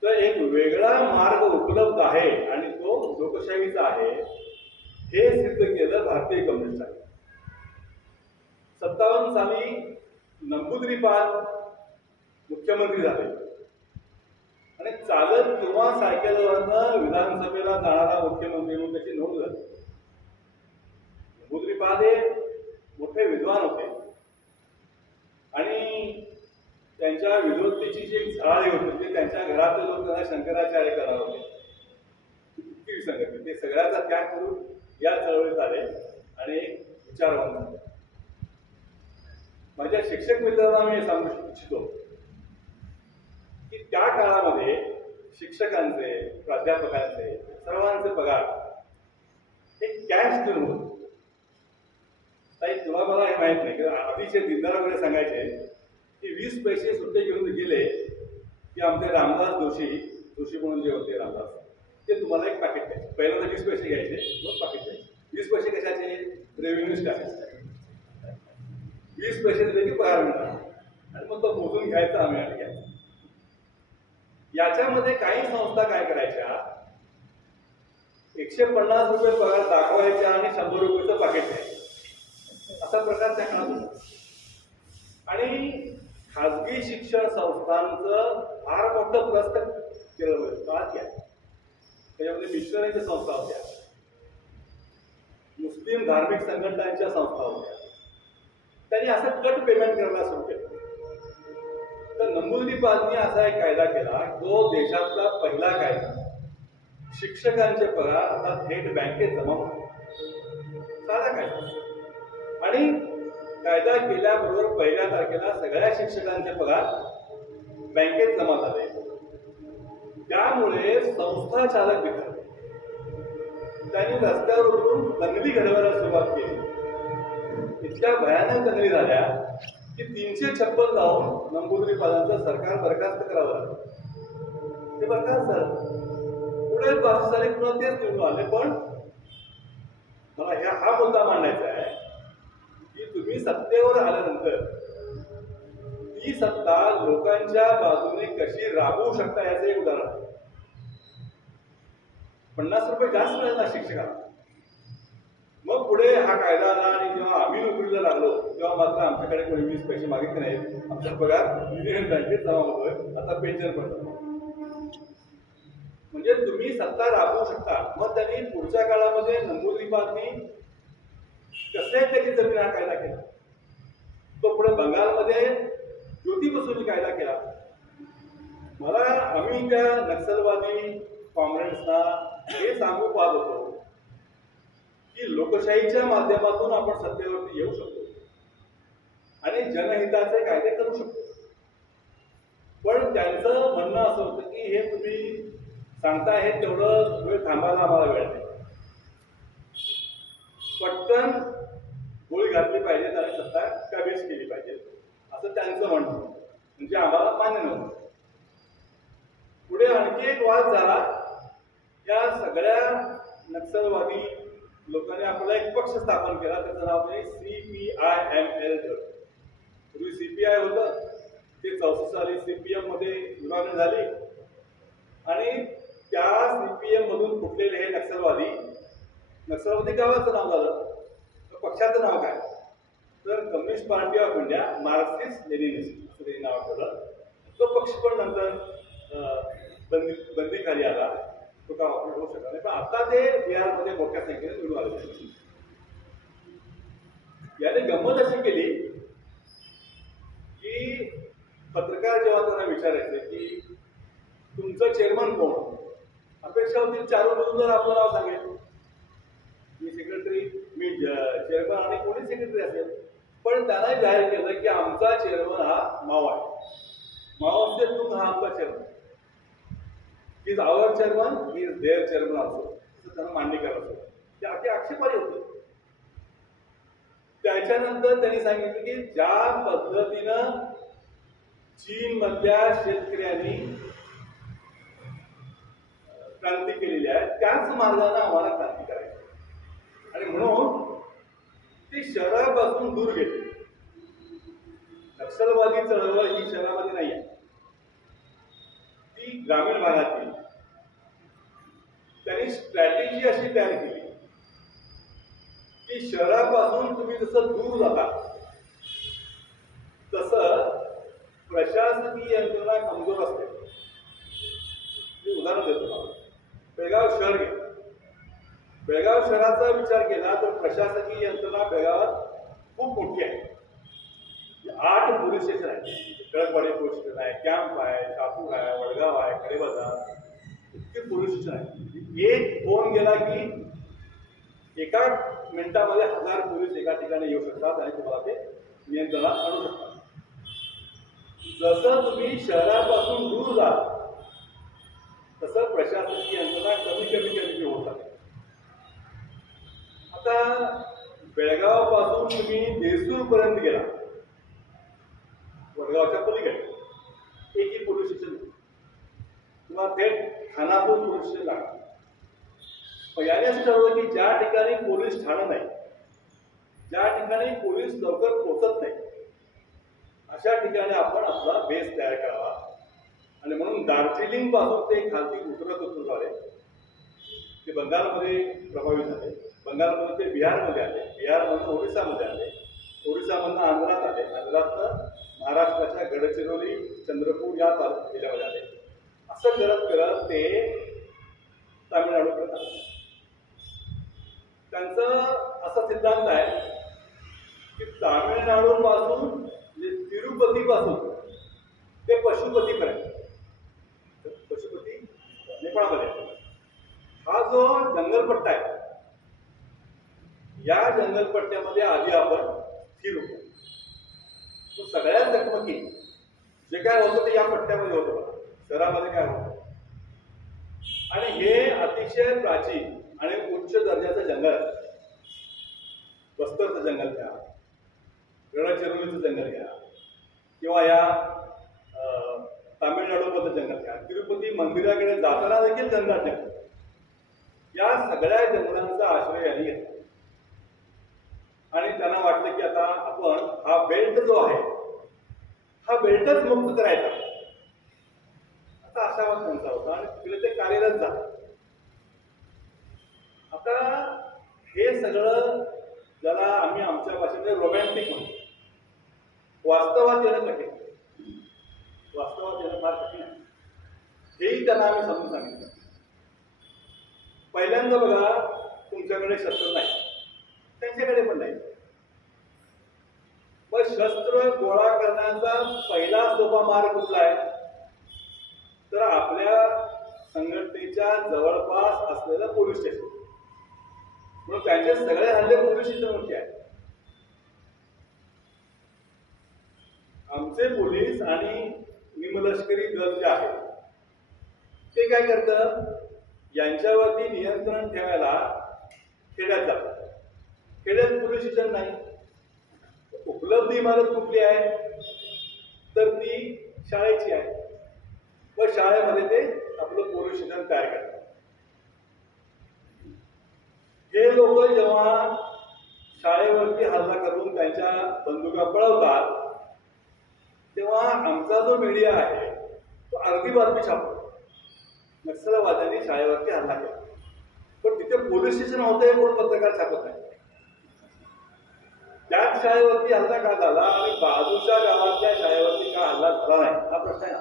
तर एक वेगळा मार्ग उपलब्ध आहे आणि तो लोकशाहीचा आहे हे सिद्ध केलं भारतीय कम्युनिस्टांनी. 57 साली नंबूद्रीपाद मुख्यमंत्री झाले आणि चालत किंवा सायकलवरनं विधानसभेला जाणारा मुख्यमंत्री म्हणून त्याची नोंद झाली. नंबूद्रीपाद हे मोठे हे विद्वान होते आणि त्यांच्या विद्वत्तेची जी झळाळी होती ते त्यांच्या घरातले लोक त्यांना शंकराचार्य करणार होते. इतकी विसंगती. ते सगळ्याचा त्याग करून या चळवळीत आले आणि विचारवंत झाले. माझ्या शिक्षक मित्रांना मी सांगू इच्छितो की त्या काळामध्ये शिक्षकांचे, प्राध्यापकांचे, सर्वांचे पगार हे कॅश देऊन होते. ताई तुला मला हे माहित नाही की आधीचे दिनदार वगैरे सांगायचे की 20 पैसे सुट्टे घेऊन गेले की आमचे रामदास जोशी म्हणून जे होते रामदास, ते तुम्हाला एक पाकिट द्यायचे. पहिल्यांदा 20 पैसे घ्यायचे, मग पाकिट द्यायचे. 20 पैसे कशाचे? Revenue stamp. 20 पैसे दिले की पगार मिळणार आणि मग तो मोजून घ्यायचा आम्ही आणि घ्यायचा. याच्यामध्ये काही संस्था काय करायच्या, 150 रुपये पगार दाखवायच्या आणि 100 रुपयाचं पाकिट द्यायचं, असा प्रकार त्या काळात होता. आणि खाजगी शिक्षण संस्थांचं फार मोठं प्रस्त केलं होतं काळात. या त्याच्यामध्ये मिशनरीच्या संस्था होत्या, मुस्लिम धार्मिक संघटनांच्या संस्था होत्या. त्यांनी असं कट पेमेंट करायला सुरू केलं. तर नमुदीपादनी असा एक कायदा केला, तो देशातला पहिला कायदा. शिक्षकांचे पगार आता थेट बँकेत जमा होतात. साधा कायदा. आणि कायदा केल्याबरोबर पहिल्या तारखेला सगळ्या शिक्षकांचे पगार बँकेत जमा झाले. त्यामुळे संस्था चालक बिघडले. त्यांनी रस्त्यावर उतरून दंगली घडवायला सुरुवात केली. इतक्या भयानक दंगली झाल्या की 356 लावून नंबूद्रीपादांचं सरकार बरखास्त करावं लागलं. ते बरखास्त झालं. पुढे 5 साली पुन्हा तेच निवडून आले. पण मला हा मुद्दा मांडायचा आहे की तुम्ही सत्तेवर आल्यानंतर ती सत्ता लोकांच्या बाजूने कशी राबवू शकता याचं एक उदाहरण आहे. 50 रुपये जास्त मिळेल ना शिक्षकाला. मग पुढे हा कायदा आला आणि जेव्हा आम्ही नोकरीला लागलो तेव्हा मात्र आमच्याकडे कोणी 20 पैसे मागितले नाहीत. आमचा पगार युनियन बँकेत जमा होतोय. आता पेन्शन पण. म्हणजे तुम्ही सत्ता राबवू शकता. मग त्यांनी पुढच्या काळामध्ये नंबूद्रीपादनी कसे त्याची जमीन हा कायदा केला. तो पुढे बंगालमध्ये ज्योती बसूंनी कायदा केला. मला आम्ही त्या नक्षलवादी कॉम्रेड्सना हे सांगू पाहत होतो की लोकशाहीच्या माध्यमातून आपण सत्तेवरती येऊ शकतो आणि जनहिताचे कायदे करू शकतो. पण त्यांचं म्हणणं असं होतं की हे तुम्ही सांगताय हे तेवढं वेळ थांबायला आम्हाला वेळ नाही. पटकन गोळी घातली पाहिजे आणि सत्ता काबीज केली पाहिजे असं त्यांचं म्हणणं. म्हणजे आम्हाला मान्य नव्हतं. पुढे आणखी एक वाद झाला. या सगळ्या नक्षलवादी लोकांनी आपला एक पक्ष स्थापन केला. त्याचं नाव आहे CPIML. पूर्वी CPI होतं. ते 64 साली CPM मध्ये विभागणी झाली आणि त्या CPM मधून फुटलेले हे नक्षलवादी गावाचं नाव झालं. पक्षाचं नाव काय? तर communist party of India, Marxist Leninist असं ते नाव ठेवलं. तो पक्ष पण नंतर बंदीखाली आला. तो का ऑपरेट होऊ शकला नाही. पण आता ते बिहारमध्ये मोठ्या संख्येने निवडून आले. याने गंमत अशी केली की पत्रकार जेव्हा त्यांना विचारायचे की तुमचं चेअरमन कोण, अपेक्षा होती 4 मधून जर आपलं नाव सांगेल. मी सेक्रेटरी, मी चेअरमन आणि कोणी सेक्रेटरी असेल. पण त्यांना जाहीर केलं की आमचा चेअरमन हा माओ आहे. माओ म्हणजे तुम हा आमचा chairman. He is our chairman, he is their chairman असो, असं त्यांना मांडणी करायचं. ते अति आक्षेपार्ह होतं. त्याच्यानंतर त्यांनी सांगितलं की ज्या पद्धतीनं चीनमधल्या शेतकऱ्यांनी क्रांती केलेली आहे त्याच मार्गाने आम्हाला क्रांती करायची आणि म्हणून ते शहरापासून दूर गेले. नक्षलवादी चळवळ ही शहरामध्ये नाही आहे, ती ग्रामीण भागातील. त्यांनी स्ट्रॅटेजी अशी तयार केली की शहरापासून तुम्ही जसं दूर जाता तसं प्रशासकीय यंत्रणा कमजोर असते. मी उदाहरण देतो. बेळगाव शहर घ्या. बेळगाव शहराचा विचार केला तर प्रशासकीय यंत्रणा बेळगावात खूप मोठी आहे. 8 पोलीस स्टेशन आहे. कळकवाडी पोलीस स्टेशन आहे, कॅम्प आहे, कापूर आहे, वडगाव आहे, खडेबाजार, इतके पोलीस स्टेशन आहे. एक फोन गेला की एका मिनिटामध्ये 1000 पोलीस एका ठिकाणी येऊ शकतात आणि तुम्हाला ते नियंत्रणात आणू शकतात. जसं तुम्ही शहरापासून दूर जाल तसं प्रशासकीय यंत्रणा कमी होत आहे. आता बेळगावपासून तुम्ही देसूरपर्यंत गेला, वडगावच्या पलीकडे एकही पोलीस स्टेशन नाही. तुम्हाला थेट खानापूर पोलीस स्टेशन लागतं. पण याने असं ठरवलं की ज्या ठिकाणी पोलीस ठाणं नाही, ज्या ठिकाणी पोलीस लवकर पोहोचत नाही, अशा ठिकाणी आपण आपला बेस तयार करावा. आणि म्हणून दार्जिलिंग पासून ते खालती उतरत झाले, ते बंगालमध्ये प्रभावित झाले, बंगालमधून ते बिहारमध्ये आले, बिहारमधून ओरिसामध्ये आले, ओरिसामधून आंध्रात आले, आंध्रातनं महाराष्ट्राच्या गडचिरोली, चंद्रपूर या जिल्ह्यामध्ये आले. असं करत करत ते तामिळनाडूकडे आले. त्यांचं असा सिद्धांत आहे की तामिळनाडूपासून म्हणजे तिरुपतीपासून ते पशुपतीपर्यंत, पशुपती नेपाळमध्ये, हा जो जंगलपट्टा आहे, या जंगलपट्ट्यामध्ये आधी आपण स्थिर होतो. तो सगळ्यात चकमकी जे काय होतं ते या पट्ट्यामध्ये होतं, शहरामध्ये काय होतं. आणि हे अतिशय प्राचीन आणि उच्च दर्जाचं जंगल आहे. बस्तरचं जंगल घ्या, गडचिरोलीचं जंगल घ्या, किंवा या तामिळनाडूमधलं जंगल घ्या, तिरुपती मंदिराकडे जाताना देखील जंगलात जंगल. या सगळ्या जंगलांचा आश्रय यांनी घेतला आणि त्यांना वाटलं की आता आपण हा बेल्ट जो आहे हा बेल्टच मुक्त करायचा, असा आशावाद त्यांचा होता आणि तिकडे ते कार्यरत झालं. आता हे सगळं ज्याला आम्ही आमच्या भाषेमध्ये रोमॅन्टिक म्हणतो, वास्तवात येणं कठीण, वास्तवात येणं फार कठीण आहे. हेही त्यांना आम्ही समजून सांगितलं. पहिल्यांदा बघा, तुमच्याकडे शस्त्र नाही, त्यांच्याकडे पण नाही. पण शस्त्र गोळा करण्याचा पहिला सोपा मार्ग कुठला आहे, तर आपल्या संघटनेच्या जवळपास असलेलं पोलीस स्टेशन. म्हणून त्यांचे सगळे हल्ले पोलीस स्टेशनवरती आहेत. आमचे पोलीस आणि निमलष्करी दल जे आहे ते काय करतं, यांच्यावरती नियंत्रण ठेवायला खेड्यात जातात. खेड्यात पोलीस स्टेशन नाही. उपलब्ध इमारत कुठली आहे, तर ती शाळेची आहे. व शाळेमध्ये ते आपलं पोलीस स्टेशन तयार करतात. हे लोक जेव्हा शाळेवरती हल्ला करून त्यांच्या बंदुका पळवतात, तेव्हा आमचा जो मीडिया आहे तो अर्धी बातमी छापतो, नक्षलवाद्यांनी शाळेवरती हल्ला केला. पण तिथे पोलीस स्टेशन होतं हे कोण पत्रकार छापत नाही. त्याच शाळेवरती हल्ला का झाला आणि बाजूच्या गावातल्या शाळेवरती का हल्ला झाला नाही, हा प्रश्न आहे ना.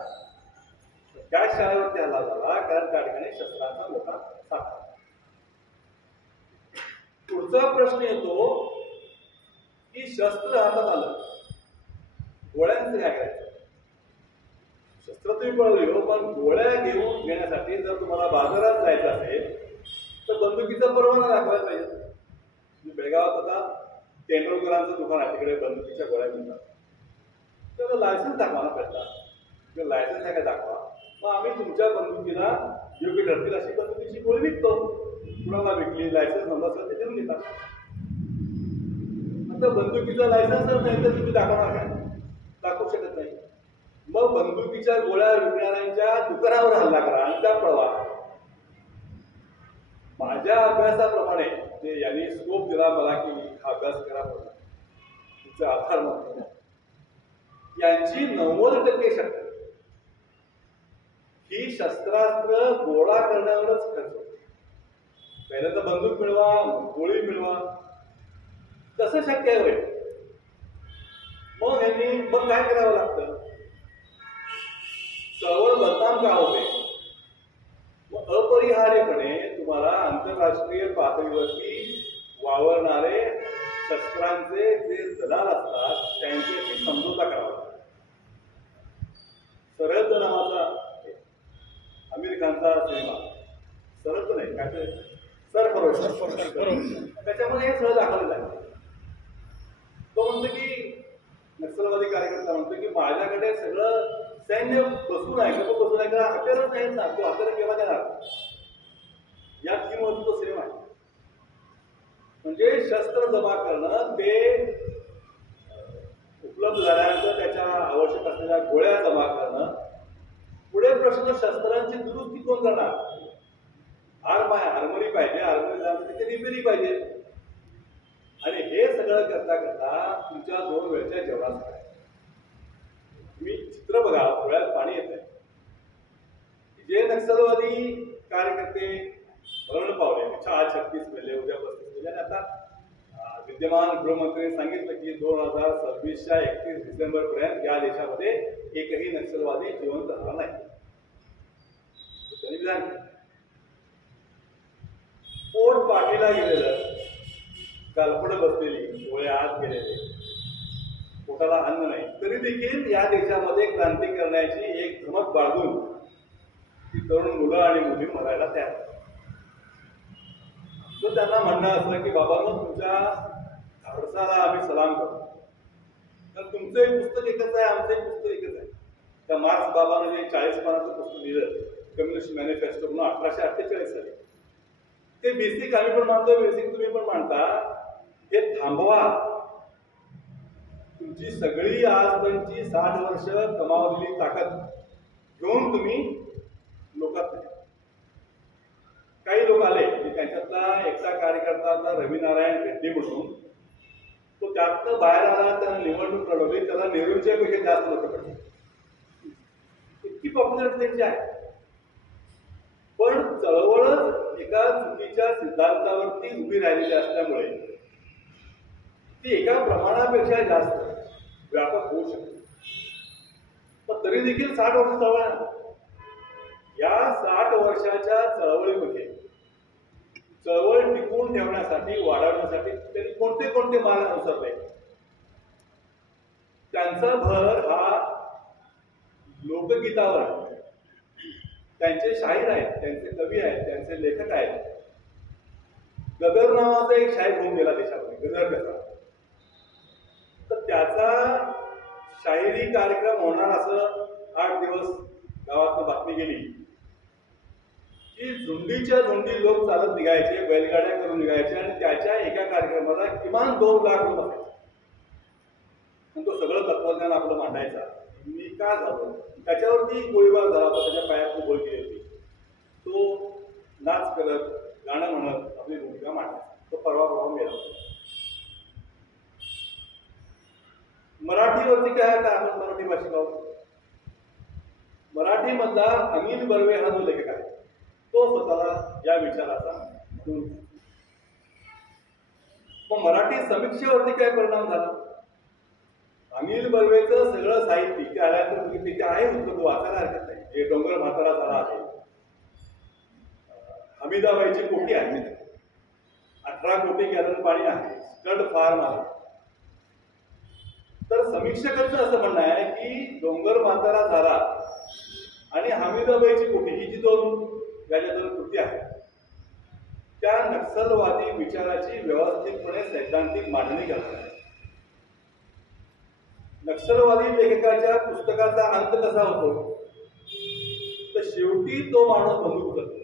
त्याच शाळेवरती हल्ला झाला कारण त्या ठिकाणी शस्त्रांचा मोठा साठा. पुढचा प्रश्न येतो की शस्त्र हातात आलं, गोळ्यांचं काय करायचं. शस्त्र तुम्ही पळवली हो, पण गोळ्या घेऊन घेण्यासाठी जर तुम्हाला बाजारात जायचं असेल तर बंदुकीचा परवाना दाखवायला पाहिजे. बेळगावात आता तेंडुलकरांचं दुकान आहे, तिकडे बंदुकीच्या गोळ्या मिळतात. तर लायसन्स दाखवा ना पहिला, किंवा लायसन्स आहे का दाखवा, मग आम्ही तुमच्या बंदुकीला योग्य ठरतील अशी बंदुकीची गोळी विकतो. कुणाला विकली, लायसन्स नंबर असेल ते देऊन घेतात. आता बंदुकीचा लायसन्सच नाही तर तुम्ही दाखवणार काय, दाखवू शकत नाही. मग बंदुकीच्या गोळ्या विकणाऱ्यांच्या दुकानावर हल्ला करा आणि त्या पळवा. माझ्या अभ्यासाप्रमाणे जे यांनी स्कोप दिला मला की हा अभ्यास करा पडला, तुमचा आधार म्हणतो, यांची 90% शक्ती ही शस्त्रास्त्र गोळा करण्यावरच खर्च होते. पहिल्यांदा बंदूक मिळवा, गोळी मिळवा, कसं शक्य आहे. मग यांनी मग काय करावं लागतं, चळवळ बदनाम का होते. मग अपरिहार्यपणे तुम्हाला आंतरराष्ट्रीय पातळीवरती वावरणारे शस्त्रास्त्र लोकांचे जे दलाल असतात त्यांच्याशी समझोता करावा लागतो. सरहद्द नावाचा आमिर खानचा सिनेमा, सरहद्द नाही काय ते सरफरोश, त्याच्यामध्ये हे सगळं दाखवलेलं आहे. तो म्हणतो की नक्षलवादी कार्यकर्ता म्हणतो की माझ्याकडे सगळं सैन्य बसून आहे का, तो बसून आहे का, हत्यारच नाही ना, तो हत्यार केव्हा देणार, या थीमवरती तो सिनेमा आहे. म्हणजे शस्त्र जमा करणं, ते उपलब्ध झाल्यानंतर त्याच्या आवश्यक असलेल्या गोळ्या जमा करणं, पुढे प्रश्न शस्त्रांची दुरुस्ती कोण करणार, आर्मरी पाहिजे, आर्मरी झाल्यानंतर त्याची रिपेरी पाहिजे, आणि हे सगळं करता करता तुमच्या 2 वेळच्या जेवणाचं काय. तुम्ही चित्र बघा, डोळ्यात पाणी येत आहे. जे नक्षलवादी कार्यकर्ते मरण पावले, 36 मेले, उद्या 35 मेले, आणि आता विद्यमान गृहमंत्र्यांनी सांगितलं की 2026च्या 31 डिसेंबर पर्यंत या देशामध्ये एकही नक्षलवादी जिवंत राहणार नाही. त्यांनी विधान केलं. पोट पाठीला गेलेलं, कालपड बसलेली, डोळे आत गेलेले, पोटाला अन्न नाही, तरी देखील या देशामध्ये क्रांती करण्याची एक धमक बाळगून ती तरुण मुलं आणि मुली मरायला तयार. तर त्यांना म्हणणं असलं की बाबांनो, तुमच्या धाडसाला आम्ही सलाम करतो, तर तुमचं एक पुस्तक एकच आहे, आमचं एक पुस्तक एकच आहे. त्या मार्क्स बाबांना जे 40 पानाचं पुस्तक लिहिलं, कम्युनिस्ट मॅनिफेस्टो म्हणून 1848 साली, ते बेसिक आम्ही पण मानतो, बेसिक तुम्ही पण मानता, हे थांबवा. तुमची सगळी आजपर्यंतची 60 वर्ष कमावलेली ताकद घेऊन तुम्ही लोकात. काही लोक आले की त्यांच्यातला एकटा कार्यकर्ता रविनारायण रेड्डी म्हणून, तो त्यातनं बाहेर आला, त्याला निवडणूक लढवली, त्याला नेहरूंच्या पेक्षा जास्त लोक पडले, इतकी पॉप्युलरिटी त्यांची आहे. पण चळवळच एका चुकीच्या सिद्धांतावरती उभी राहिलेली असल्यामुळे ती एका प्रमाणापेक्षा जास्त व्यापक होऊ शकते. पण तरी देखील 60 वर्ष चळवळ आहे. या 60 वर्षाच्या चळवळीमध्ये चळवळ टिकवून ठेवण्यासाठी, वाढवण्यासाठी त्यांनी कोणते कोणते मार्ग अनुसरले. त्यांचा भर हा लोकगीतावर आहे. त्यांचे शाहीर आहेत, त्यांचे कवी आहेत, त्यांचे लेखक आहेत. गदर नावाचा एक शाहीर होऊन गेला देशामध्ये, गदर कसा, तर त्याचा शाहिरी कार्यक्रम होणार असं 8 दिवस गावात बातमी गेली की झुंडीच्या झुंडी लोक चालत निघायचे, बैलगाड्या करून निघायचे, आणि त्याच्या एका कार्यक्रमाला किमान 2 लाख लोक असायचे. पण तो सगळं तत्वज्ञान आपलं मांडायचा. मी का झालो, त्याच्यावरती गोळीबार झाला होता, त्याच्या पायात गोळ केली होती. तो नाच करत, गाणं म्हणत आपली भूमिका मांडायचा. तो परवा मेला. मराठीवरती काय आता आपण मराठी भाषिक आहोत. मराठीमधला अनिल बर्वे हा जो लेखक आहे, तो स्वतःला या विचाराचा मग मराठी समीक्षेवरती काय परिणाम झाला. अनिल बर्वेचं सगळं साहित्य ते आल्यानंतर तिथे आहे, पुस्तक वाचायला हरकत नाही. हे डोंगर म्हातारा झाला आहे, हमीदाबाईची कोठी आहे, 18 कोटी गॅलन पाणी आहे, स्टड फार्म आहे. तर समीक्षकांचं असं म्हणणं आहे की डोंगर म्हातारा झाला आणि हमीदाबाईची कोठी ही जी 2 कृती आहेत, त्या नक्षलवादी विचाराची व्यवस्थितपणे सैद्धांतिक मांडणी करतात. नक्षलवादी लेखकाच्या पुस्तकाचा अंत कसा होतो, तर शेवटी तो माणूस बंदूक करतो.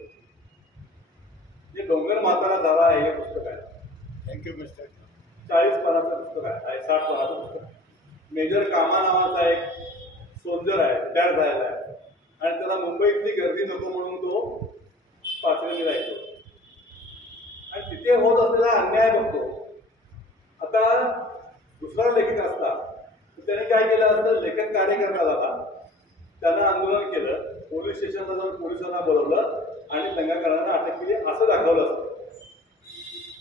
जे डोंगर म्हातारा झाला आहे हे पुस्तक आहे. Thank you mister. 40 पानाचं पुस्तक आहे, 60 पानाचं पुस्तक आहे. मेजर कामा नावाचा एक सोल्जर आहे, रिटायर झालेला आहे, आणि त्याला मुंबईतली गर्दी नको म्हणून तो पाचगणीला येतो आणि तिथे होत असलेला अन्याय बघतो. आता दुसरा लेखक असता तर त्याने काय केलं असतं, लेखक कार्यकर्ता झाला, त्यानं आंदोलन केलं, पोलीस स्टेशनला जाऊन पोलिसांना बोलवलं आणि दंगाकरणांना अटक केली असं दाखवलं असतं.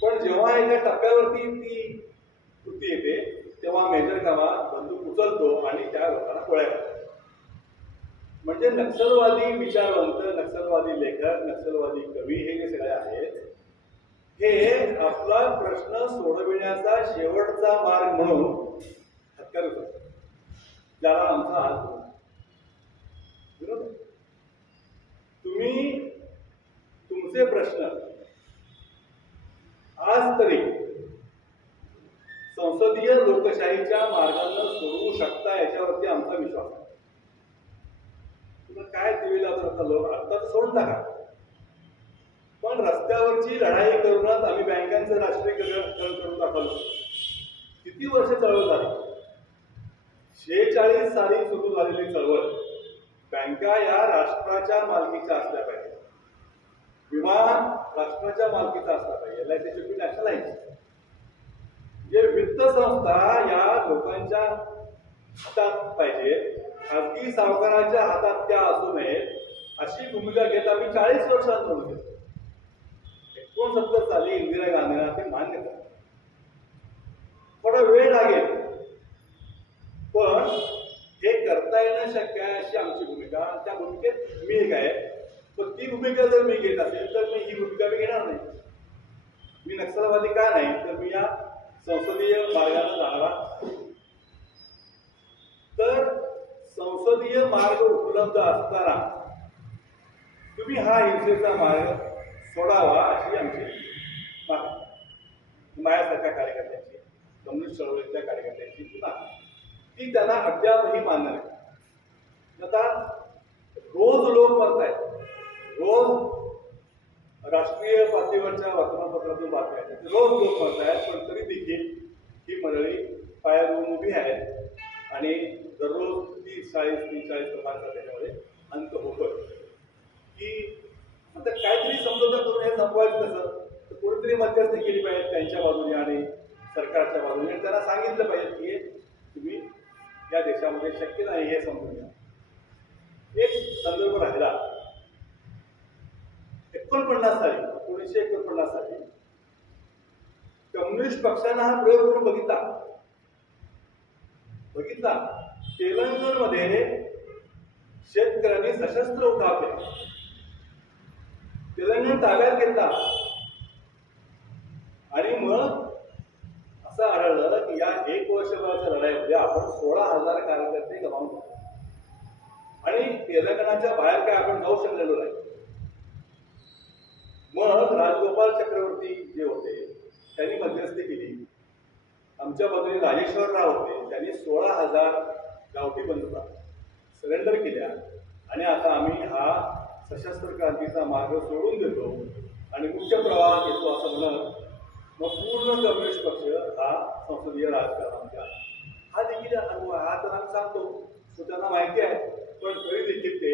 पण जेव्हा एका टप्प्यावरती ती कृती येते तेव्हा मेजर कामा बंदूक उचलतो आणि त्या लोकांना गोळ्या करतो. म्हणजे नक्षलवादी विचारवंत, नक्षलवादी लेखक, नक्षलवादी कवी हे जे सगळे आहेत हे आपला प्रश्न सोडविण्याचा शेवटचा मार्ग म्हणून हत्यार करतो, ज्याला आमचा हात बरोबर. तुम्ही तुमचे प्रश्न आज तरी संसदीय लोकशाहीच्या मार्गाने सोडवू शकता याच्यावरती आमचा विश्वास आहे. तुम्हाला काय दिलेला लोक आता तर सोडून टाका, पण रस्त्यावरची लढाई करूनच आम्ही बँकांचं राष्ट्रीयकरण करून दाखवलं. किती वर्ष चळवळ झाली? 46 साली सुरू झालेली चळवळ. बँका या राष्ट्राच्या मालकीच्या असल्या पाहिजे, विमान राष्ट्राच्या मालकीचा असला पाहिजे, LIC शेवटी नॅशनलाइज. जे वित्त संस्था या लोकांच्या हातात पाहिजे, खाजगी सावकाराच्या हातात त्या असू नयेत, अशी भूमिका घेत आम्ही 40 वर्ष आंदोलन केलं. 69 साली इंदिरा गांधींना ते मान्य करा. थोडा वेळ लागेल, पण हे करता येणं शक्य आहे अशी आमची भूमिका. त्या भूमिकेत मी एक आहे, पण ती भूमिका जर मी घेत असेल तर मी ही भूमिका मी घेणार नाही. मी नक्षलवादी का नाही, तर मी या संसदीय मार्गाने जाणारा. तर संसदीय मार्ग उपलब्ध असताना तुम्ही हा हिंसेचा मार्ग सोडावा अशी आमची मागणी. माझ्यासारख्या कार्यकर्त्यांची, कम्युनिस्ट चळवळीच्या कार्यकर्त्यांची मागणी, ती त्यांना अद्यापही मान्य नाही. आता रोज लोक मरतायत, रोज राष्ट्रीय पातळीवरच्या वर्तमानपत्रातून बातम्या आहेत, रोज लोक मरतायत, पण तरी देखील ही मंडळी पायावरून उभी आहेत आणि दररोज 30-40 लोकांचा त्याच्यामध्ये अंत होतोय. की आता काहीतरी समजोता करून हे संपवायचं कसं, तर कोणीतरी मध्यस्थी केली पाहिजे त्यांच्या बाजूने आणि सरकारच्या बाजूने, आणि त्यांना सांगितलं पाहिजे की हे तुम्ही या देशामध्ये शक्य नाही हे समजून घ्या. एक संदर्भ राहिला 1949 साली कम्युनिस्ट पक्षानं हा प्रयोग करून बघितला. तेलंगणमध्ये शेतकऱ्यांनी सशस्त्र उठाव केला, तेलंगण ताब्यात घेतला, आणि मग असं आढळलं की या 1 वर्षभराच्या लढाईमध्ये आपण 16,000 कार्यकर्ते गमावून टाकले, आणि तेलंगणाच्या बाहेर काय आपण जाऊ शकलेलो नाही. मग राजगोपाल चक्रवर्ती जे होते त्यांनी मध्यस्थी केली, आमच्या बाजूने राजेश्वर राव होते, त्यांनी 16,000 गावठी बंदुका सरेंडर केल्या, आणि आता आम्ही हा सशस्त्र क्रांतीचा मार्ग सोडून देतो आणि मुख्य प्रवाहात येतो असं म्हणत मग पूर्ण कम्युनिस्ट पक्ष हा संसदीय राजकारणामध्ये आला. हा देखील अनुभव, हा तर आम्ही सांगतो तो त्यांना माहिती आहे, पण तरी देखील ते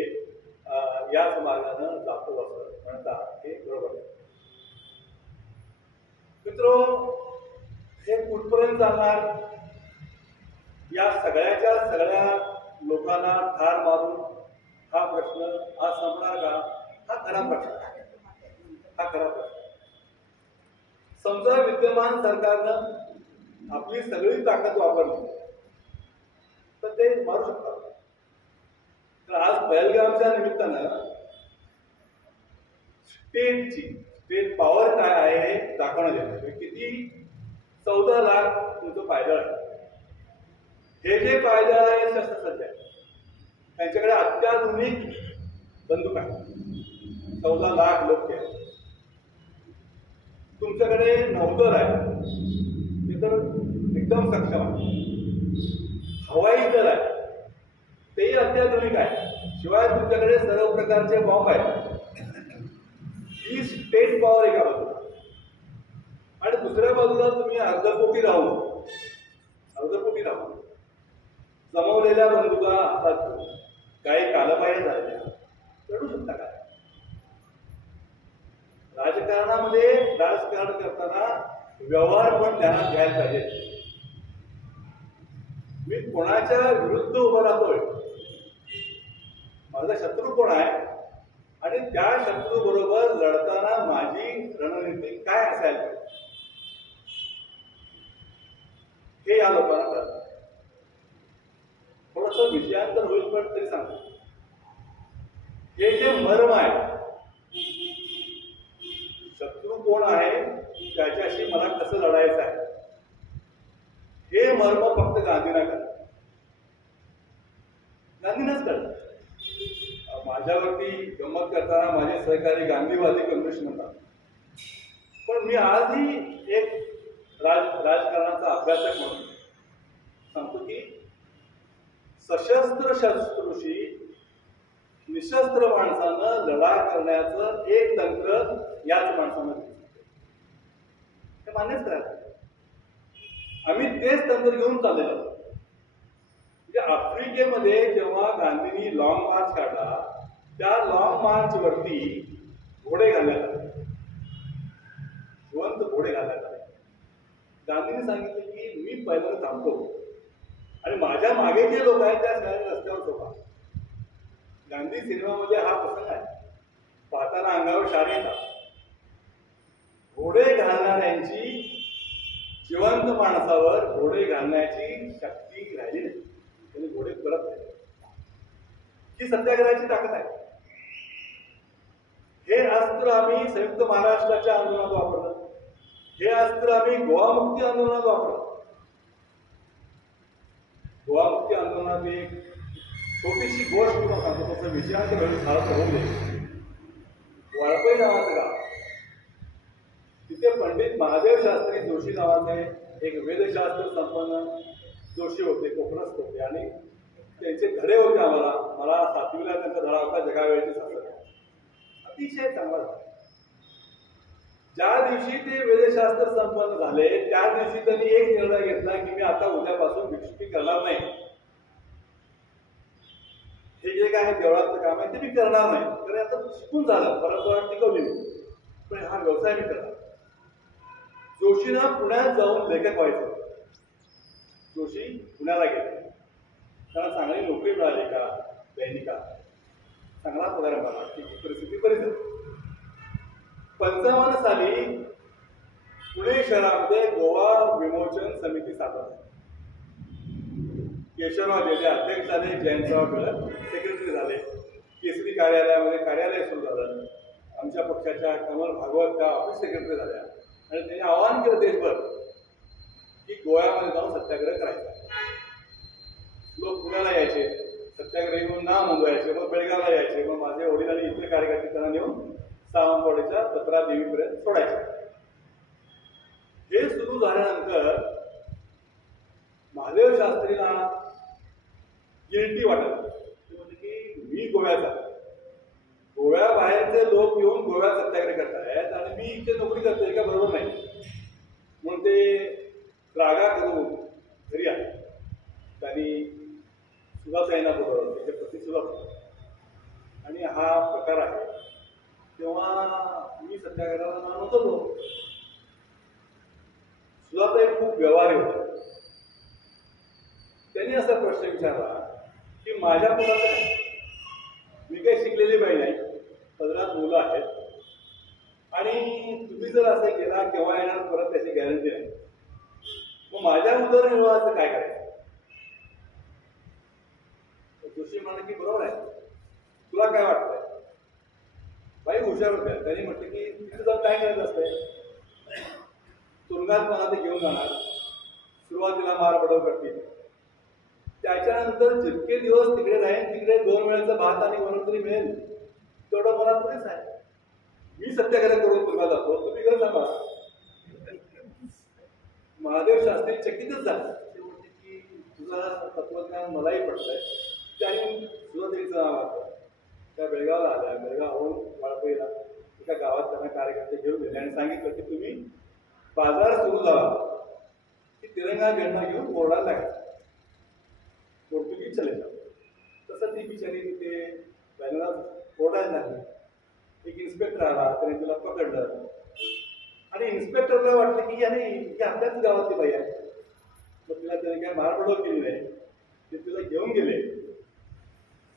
याच मार्गानं जातो असं म्हणतात, हे बरोबर आहे. मित्रो, हे कुठपर्यंत जाणार? या सगळ्या लोकांना ठार मारून हा प्रश्न आज संपणार का? हा खरा प्रश्न. समजा विद्यमान सरकारनं आपली सगळी ताकद वापरली तर ते मारू शकतात. तर आज पहलगामच्या निमित्तानं स्टेट पॉवर काय आहे हे दाखवण्यात येतं. किती 14 लाख तुमचं पायदळ आहे. हे जे पायदळ आहे शस्त्रसज्ज आहे, त्यांच्याकडे अत्याधुनिक बंदूक आहे, 14 लाख लोक आहेत. तुमच्याकडे नौदल आहे, ते तर एकदम सक्षम आहे. हवाई दल आहे, तेही अत्याधुनिक आहे. शिवाय तुमच्याकडे सर्व प्रकारचे बॉम्ब आहेत. ही स्टेट पॉवर एका बाजूला, आणि दुसऱ्या बाजूला तुम्ही अर्धपोटी राहून जमवलेल्या बंदुका हातात घेऊन काही कालबाह्य झालेल्या लढू शकता काय? राजकारण करताना व्यवहार पण ध्यानात घ्यायला पाहिजे. मी कोणाच्या विरुद्ध उभं राहतोय, माझा शत्रू कोण आहे, आणि त्या शत्रू बरोबर लढताना माझी रणनीती काय असायला पाहिजे हे या लोकांना कळतं. थोडस विषयांतर होईल पण तरी सांगतो, हे जे मर्म आहे, शत्रू कोण आहे त्याच्याशी मला कसं लढायचं आहे हे मर्म फक्त गांधींना कळलं. गांधींनाच कळलं. माझ्यावरती गंमत करताना माझे सहकारी गांधीवादी कम्युनिस्ट म्हणतात, पण मी आजही एक राजकारणाचा अभ्यासक म्हणून सांगतो की सशस्त्र शस्त्राशी निशस्त्र माणसानं लढा करण्याचं एक तंत्र याच माणसानं हे मान्यच करायचं. आम्ही तेच तंत्र घेऊन चाललेलो. म्हणजे आफ्रिकेमध्ये जेव्हा गांधींनी लॉंग मार्च काढला, त्या लॉंग मार्च वरती घोडे घालण्यात आले, जिवंत घोडे घालण्यात आले. गांधींनी सांगितलं की मी पहिल्यांदा थांबतो आणि माझ्या मागे जे लोक आहेत त्या सगळ्यांनी रस्त्यावर झोपा. गांधी सिनेमामध्ये हा प्रसंग आहे, पाहताना अंगावर शार येतात. घोडे घालणाऱ्यांची जिवंत माणसावर घोडे घालण्याची शक्ती राहिली नाही, त्यांनी घोडे परत राहिले. ही सत्याग्रहाची ताकद आहे. हे अस्त्र आम्ही संयुक्त महाराष्ट्राच्या आंदोलनात वापरलं, हे अस्त्र आम्ही गोवा मुक्ती आंदोलनात वापरलं. गोवा मुक्ती आंदोलनात एक छोटीशी गोष्ट तुला सांगतो, तसं विषयांत भारत होऊ दे. वाळपई नावाचं गाव, तिथे पंडित महादेव शास्त्री जोशी नावाचे एक वेदशास्त्र संपन्न जोशी होते, कोकणस्थ होते, आणि त्यांचे धडे होते. मला 7वीला त्यांचा धडा होता, जगावेळेचे शास्त्र, अतिशय चांगला झाला. ज्या दिवशी ते वेदशास्त्र संपन्न झाले त्या दिवशी त्यांनी एक निर्णय घेतला की मी आता उद्यापासून भिक्षुकी करणार नाही. हे जे काय देवळातलं काम आहे ते मी करणार नाही, तर आता शिकून झालं, परंपरा टिकवली मी, पण हा व्यवसाय मी करणार. जोशीनं पुण्यात जाऊन लेखक व्हायचं. जोशी पुण्याला गेले, त्याला चांगली नोकरी मिळाली का दैनिका, चांगला पगार मिळाला, त्याची परिस्थिती बरी झाली. 55 साली पुणे शहरामध्ये गोवा विमोचन समिती स्थापन झाली. केशवराव जेजे अध्यक्ष झाले, जयंतराव टिळक सेक्रेटरी झाले, केसरी कार्यालयामध्ये कार्यालय सुरू झालं. आमच्या पक्षाच्या कमल भागवत त्या ऑफिस सेक्रेटरी झाल्या, आणि त्यांनी आवाहन केलं देशभर की गोव्यामध्ये जाऊन सत्याग्रह करायचा. लोक पुण्याला यायचे, सत्याग्रही म्हणून नाव नोंदवायचे, मग बेळगावला यायचे, मग माझे वडील आणि इथले कार्यकर्ते त्यांना नेऊन सावंतवाडीच्या दत्रा देवीपर्यंत सोडायचे. हे सुरू झाल्यानंतर महादेव शास्त्रीला गिल्टी वाटत, ते म्हणजे की मी गोव्याचा, गोव्याबाहेरचे लोक येऊन गोव्यात सत्याग्रह करतायत आणि मी इथे नोकरी करतोय का, बरोबर नाही. म्हणून ते रागा करून घरी आले. त्यांनी सुधाताईंना बोलवलं, त्याचे पती सुधाताई, आणि हा प्रकार आहे. तेव्हा मी सत्याग्रहाला नव्हतो. सुधाताई खूप व्यवहारी होते. त्यांनी असा प्रश्न विचारला की माझ्या मुलाचं काय, मी काही शिकलेली बाई नाही, 15 मुलं आहेत, आणि तुम्ही जर असं केला केव्हा येणार परत त्याची गॅरंटी नाही, मग माझ्या उदरनिर्वाहाचं काय करायचं. जोशी म्हणाले की बरोबर आहे, तुला काय वाटतंय. बाई हुशार होत्या, त्यांनी म्हटलं की तिथे जाऊन काय करायचं असतंय, तुरुंगात मला ते घेऊन जाणार, सुरुवातीला मारबडव करतील, त्याच्यानंतर जितके दिवस तिकडे राहील तिकडे 2 वेळेचा भात आणि वरण तरी मिळेल, तेवढं मला पुरेच आहे. मी सत्याग्रह करून तुरुंगात जातो, तुम्ही घर सांभाळा. महादेव शास्त्री चकितच झाले. ते म्हणते की तुझं तत्वज्ञान मलाही पडलंय. त्याने सुधाताईचं नाव आलं, त्या बेळगावला आल्या. बेळगावहून वाळपईला एका गावात त्यांना कार्यकर्ते घेऊन गेले आणि सांगितलं की तुम्ही बाजार सुरू झाला की तिरंगा झेंडा घेऊन बोर्डाला लागायचा, पोर्तुगीज चले जाऊ. तसं ती बिचारी तिथे बॅनरात बोर्डाला लागली. एक इन्स्पेक्टर आला, त्याने तिला पकडलं, आणि इन्स्पेक्टरला वाटलं की याने ही आपल्याच गावातली बाई आहे, मग तिला त्याने काय मारबडव केली नाही. ते तिला घेऊन गेले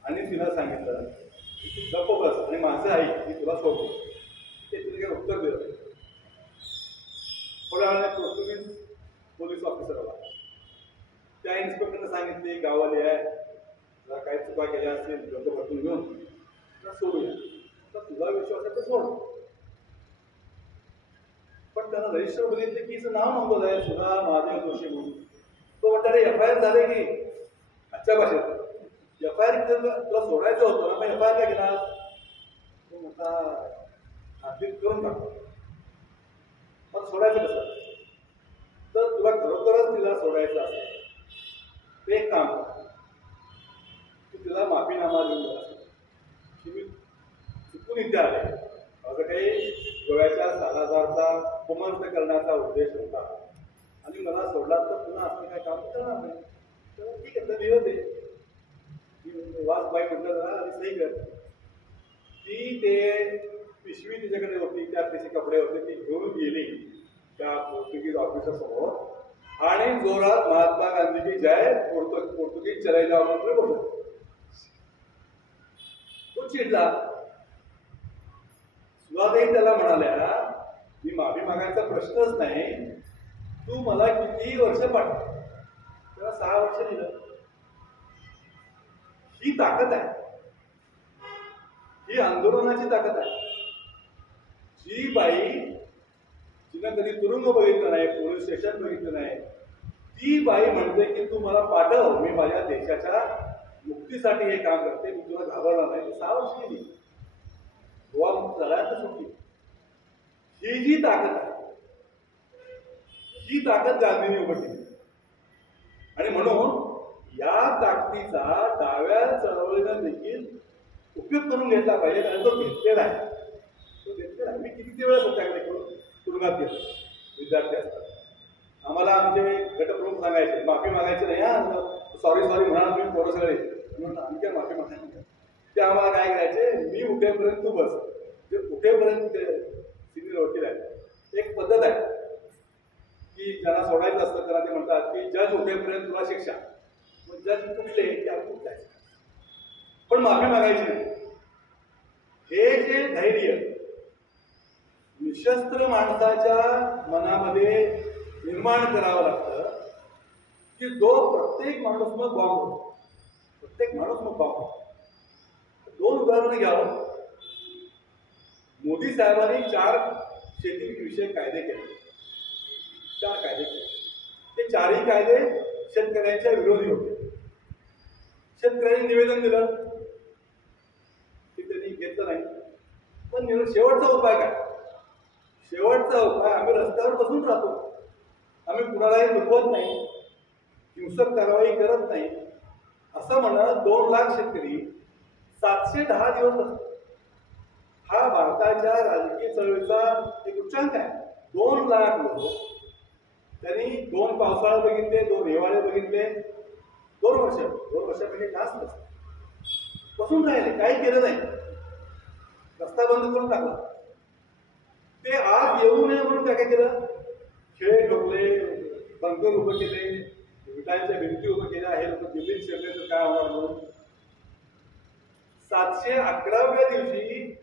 आणि तिला सांगितलं की ती गप्प बस आणि माझं आई मी तुला सोडतो. ते तिने काय उत्तर दिलं. थोड्या वेळाने पोर्तुगीज पोलीस ऑफिसर आला. त्या इन्स्पेक्टरने सांगितले गावाले आहे, जरा काही चुका केल्या असतील डोकं पटून घेऊन तुला सोडूया, तर तुला विश्वास आहे तर सोड. पण पण त्यानं रजिस्टर बघितलं की हिचं नाव नोंदवलं आहे सुधा महादेव जोशी म्हणून. तो म्हणता रे FIR झाले की आजच्या भाषेत FIR तुला सोडायचं होतं ना, मग FIR काय केला? तो म्हणता हार्दिक करून टाकतो. मग सोडायचं कसं? तर तुला खरोखरच तिला सोडायचं असेल ते एक काम कर, तू तिला माफीनामा देऊन द्या की मी चुकून इथे आले, असं काही गोव्याच्या सालाजारचा कुमंत करण्याचा उद्देश होता आणि मला सोडला तर पुन्हा असं काही काम करणार नाही. तर ठीक आहे, तर लिहत आहे वास बाई म्हटलं जरा आणि सही कर. ती ते पिशवी तिच्याकडे होती, त्यात तिचे कपडे होते, ती घेऊन गेली त्या पोर्तुगीज ऑफिसर समोर आणि जोरात महात्मा गांधी की जय पोर्तुगीज चले जाओ म्हणून बोलला. तो चिडला. सुधाताई त्याला म्हणाल्या मी माफी मागायचा प्रश्नच नाही, तू मला कितीही वर्ष पाठव. तेव्हा 6 वर्ष दिलं. ही ताकद आहे, ही आंदोलनाची ताकद आहे. जी बाई जिनं कधी तुरुंग बघितलं नाही, पोलीस स्टेशन बघितलं नाही, ती बाई म्हणते की तू मला पाठव, मी माझ्या देशाच्या मुक्तीसाठी हे काम करते, मी तुला घाबरणार नाही. 6 वर्ष गेली, गोवा मुक्त झाला तर सुटली. ही जी ताकद आहे, ही ताकद गांधींनी उघडली आणि म्हणून या ताकदीचा डाव्या चळवळीनं देखील उपयोग करून घेतला पाहिजे. कारण तो घेतलेला आहे, तो घेतलेला आहे. मी किती वेळा सत्याकडे करून तुरुंगात गेलो विद्यार्थी असतात. आम्हाला आमचे गटप्रमुख सांगायचे माफी मागायची नाही, सॉरी म्हणा तुम्ही पोरं सगळे म्हणून आम्ही काय माफी मागायची. ते आम्हाला काय करायचे, मी उठेपर्यंत तू बस. जे उठेपर्यंत सिनियर वकील आहेत, एक पद्धत आहे की ज्यांना सोडायचं असतं त्यांना ते म्हणतात की जज उठेपर्यंत तुला शिक्षा. मग जज कुठले की आपण कुठलायचं, पण माफी मागायची नाही. हे जे धैर्य निशस्त्र माणसाच्या मनामध्ये निर्माण करावं लागतं की जो प्रत्येक माणूस मग बॉम्ब होतो, प्रत्येक माणूस मग बॉम्ब होतो. 2 उदाहरणं घ्यावं. मोदी साहेबांनी 4 शेतीविषयक कायदे केले, 4 कायदे केले. ते 4ही कायदे शेतकऱ्यांच्या विरोधी होते. शेतकऱ्यांनी निवेदन दिलं ते त्यांनी घेतलं नाही. पण शेवटचा उपाय काय? शेवटचा उपाय आम्ही रस्त्यावर बसून राहतो, आम्ही कुणालाही दुखवत नाही, हिंसक कारवाई करत नाही असं म्हणत 2 लाख शेतकरी 710 दिवस बसतो. हा भारताच्या राजकीय चळवळीचा एक उच्चांक आहे. 2 लाख लोक, त्यांनी 2 पावसाळे बघितले, 2 हिवाळे बघितले, 2 वर्षापेक्षा जास्त बसून राहिले, काही केलं नाही, रस्ता बंद करून टाकला. ते आज येऊ नये म्हणून काय केलं, खेळे ठोकले, बंकर उभं केले, विटांच्या भिंती उभं केल्या. हे लोक दिल्लीत शिरले तर काय होणार म्हणून 711व्या दिवशी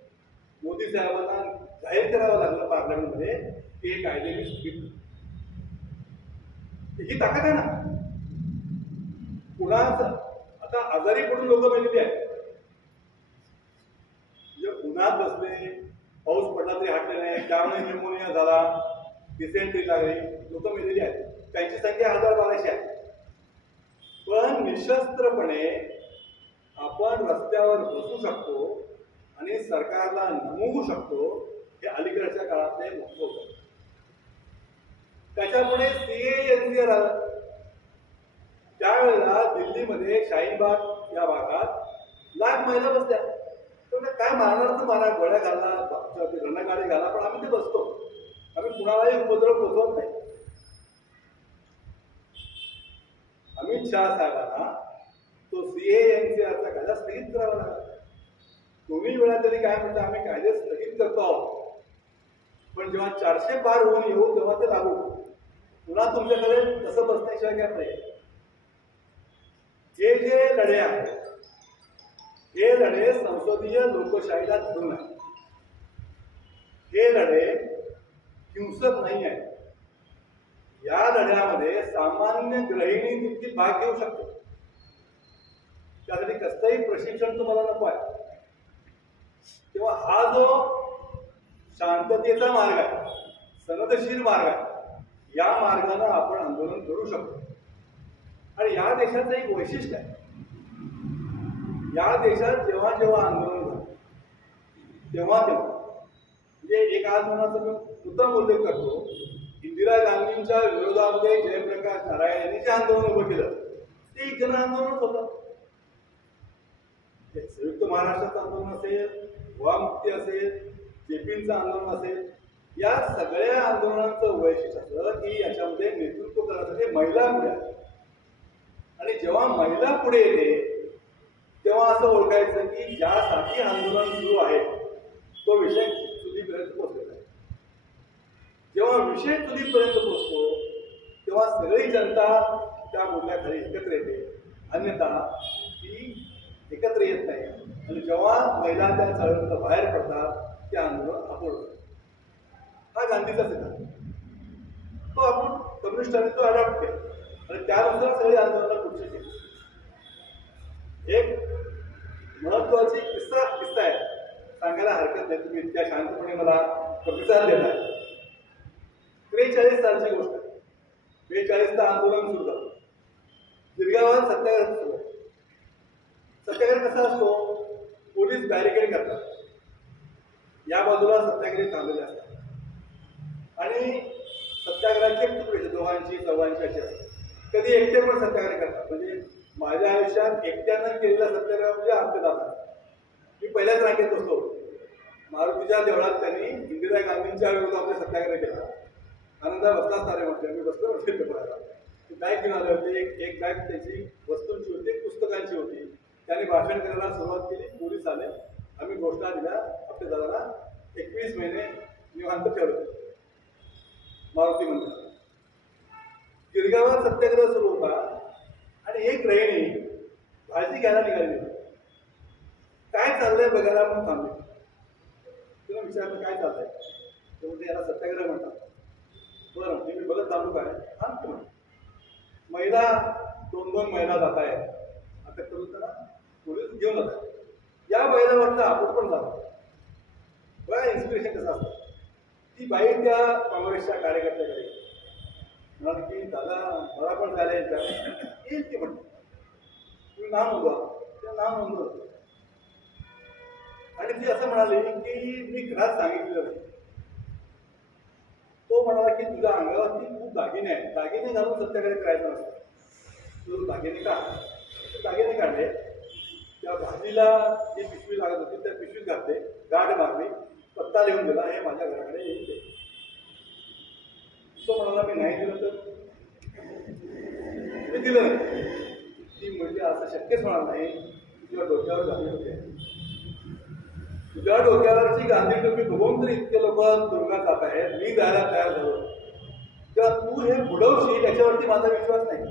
मोदी साहेबांना जाहीर करावं लागलं पार्लमेंटमध्ये की हे कायदे मी स्थगित. ही ताकद आहे ना. कुणाच आता आजारी पडून लोक मेलेली आहेत, म्हणजे उन्हात बसले, पाऊस पडला तरी हटले नाही, त्यामुळे न्यूमोनिया झाला, डिसेंट्री लागली, लोक मेलेली आहेत. त्यांची संख्या 1000-1200 आहे. पण निशस्त्रपणे आपण रस्त्यावर बसू शकतो आणि सरकारला नमवू शकतो. हे अलीकडच्या काळातले मोठं होतं. त्याच्यापुढे CANCR आलं. त्यावेळेला दिल्लीमध्ये शाहीनबाग या भागात लाख महिला बसल्या. काय मारणार तर मारा, गोळ्या घाला, रणगाडी घाला, पण आम्ही ते बसतो. आम्ही कुणालाही उपद्रव पोचवत नाही. अमित शहा साहेबांना तो CANCRचा कायदा स्थगित करावा लागला. 2 वेळा तरी काय म्हणतात, आम्ही कायदे स्थगित करतो आहोत, पण जेव्हा 400 पार होऊन येऊ तेव्हा ते लागू. पुन्हा तुमच्याकडे तसं बसण्याशिवाय काय पर्याय. हे जे लढे आहेत, हे लढे संसदीय लोकशाहीला धरून आहेत. हे लढे हिंसक नाही आहेत. या लढ्यामध्ये सामान्य गृहिणी देखील भाग घेऊ शकतो. त्यासाठी कसलंही प्रशिक्षण तुम्हाला नको आहे. तेव्हा हा जो शांततेचा मार्ग आहे, सनदशीर मार्ग आहे. या मार्गाने आपण आंदोलन करू शकतो. आणि या देशाचं एक वैशिष्ट्य आहे, या देशात जेव्हा जेव्हा आंदोलन झालं तेव्हा म्हणजे एक आंदोलनाचा मी मुद्दाम उल्लेख करतो. इंदिरा गांधींच्या विरोधामध्ये जयप्रकाश नारायण यांनी जे आंदोलन उभं केलं ते एक जन आंदोलनच होतं. संयुक्त महाराष्ट्राचं आंदोलन असेल, गोवा मुक्ती असेल, जेपीचं आंदोलन असेल, या सगळ्या आंदोलनाचं वैशिष्ट्य असं की याच्यामध्ये नेतृत्व करण्यासाठी महिला पुढे आल्या. आणि जेव्हा महिला पुढे येते तेव्हा असं ओळखायचं की ज्यासाठी आंदोलन सुरू आहे तो विषय चुलीपर्यंत पोहोचलेला आहे. जेव्हा विषय चुलीपर्यंत पोहोचतो तेव्हा सगळी जनता त्या मुद्द्याखाली एकत्र येते, अन्यथा ती एकत्र येत नाही. आणि जेव्हा महिला त्या चळवळीतून बाहेर पडतात ते आंदोलन अपूर्ण होतं. हा गांधीचा सिद्धांत, तो आपण कम्युनिस्टांनी तो अडॉप्ट केला आणि त्यानुसार सगळी आंदोलनं पुढची केली. एक महत्वाची किस्सा आहे, सांगायला हरकत नाही, तुम्ही इतक्या शांतपणे मला प्रतिसाद देताय. 43 सालची गोष्ट आहे. 42चं आंदोलन सुरू झालं. गिरगावात सत्याग्रह सुरू आहे. सत्याग्रह कसा असतो, पोलीस बॅरिकेड करतात, या बाजूला सत्याग्रही थांबलेले असतात आणि सत्याग्रहाचे तुकडे दोघांची चौघांची अशी असतात. कधी एकटे पण सत्याग्रह करतात. म्हणजे माझ्या आयुष्यात एकट्यानं केलेला सत्याग्रह म्हणजे आत्मदाता. मी पहिल्याच रांगेत बसलो. मारुतीच्या देवळात त्यांनी इंदिरा गांधींच्या विरोधात सत्याग्रह केला. आनंदा बसलाच तारे म्हटले, मी बसलो म्हटले पडायला. बॅग घेऊन आले होते, एक बॅग त्याची वस्तूंची होती, पुस्तकांची होती. त्यांनी भाषण करायला सुरुवात केली. पोलीस आले, आम्ही घोषणा दिल्या, आपल्या दादाला 21 महिने निवांत ठेवले. मारुती म्हणतात गिरगावात सत्याग्रह सुरू होता आणि एक गृहिणी भाजी घ्यायला निघाली. काय चाललंय बघायला म्हणून थांबले. तुला विचारलं काय चाललंय, तर म्हणजे याला सत्याग्रह म्हणतात. बरं म्हणजे मी बघत थांबू काय, थांबतो म्हणतो. महिला 2 महिला जात आहेत, आता करून त्यांना पोलीस घेऊन जातात. या बाईला वाटतं आपण पण जातो. बघा इन्स्पिरेशन कसं असतं. ती बाई त्या काँग्रेसच्या कार्यकर्त्याकडे म्हणाल की दादा मला पण जायला येईल की म्हणतो. तुम्ही नाव नोंदवा. ते नाव नोंदवलं आणि ती असं म्हणाली की मी घरात सांगितलं नाही. तो म्हणाला की तुझ्या अंगावरती खूप दागिने आहेत, दागिने घालून सत्याग्रह करायचं नसतं. तू दागिने काढ. दागिने काढले, त्या भाजीला जी पिशवी लागत होती त्या पिशवीत घातले, गाठ मारली, पत्ता लिहून दिला, हे माझ्या घराकडे येईल. तो म्हणाला मी नाही दिलं तर मी दिलं नाही. ती म्हणजे असं शक्यच होणार नाही, तुझ्या डोक्यावर गांधी टोपी आहे. तुझ्या डोक्यावरची गांधी टोपी बघून तर इतके लोक तुरुंगात जात आहेत, मी जायला तयार झालो, तेव्हा तू हे बुडवशील याच्यावरती माझा विश्वास नाही.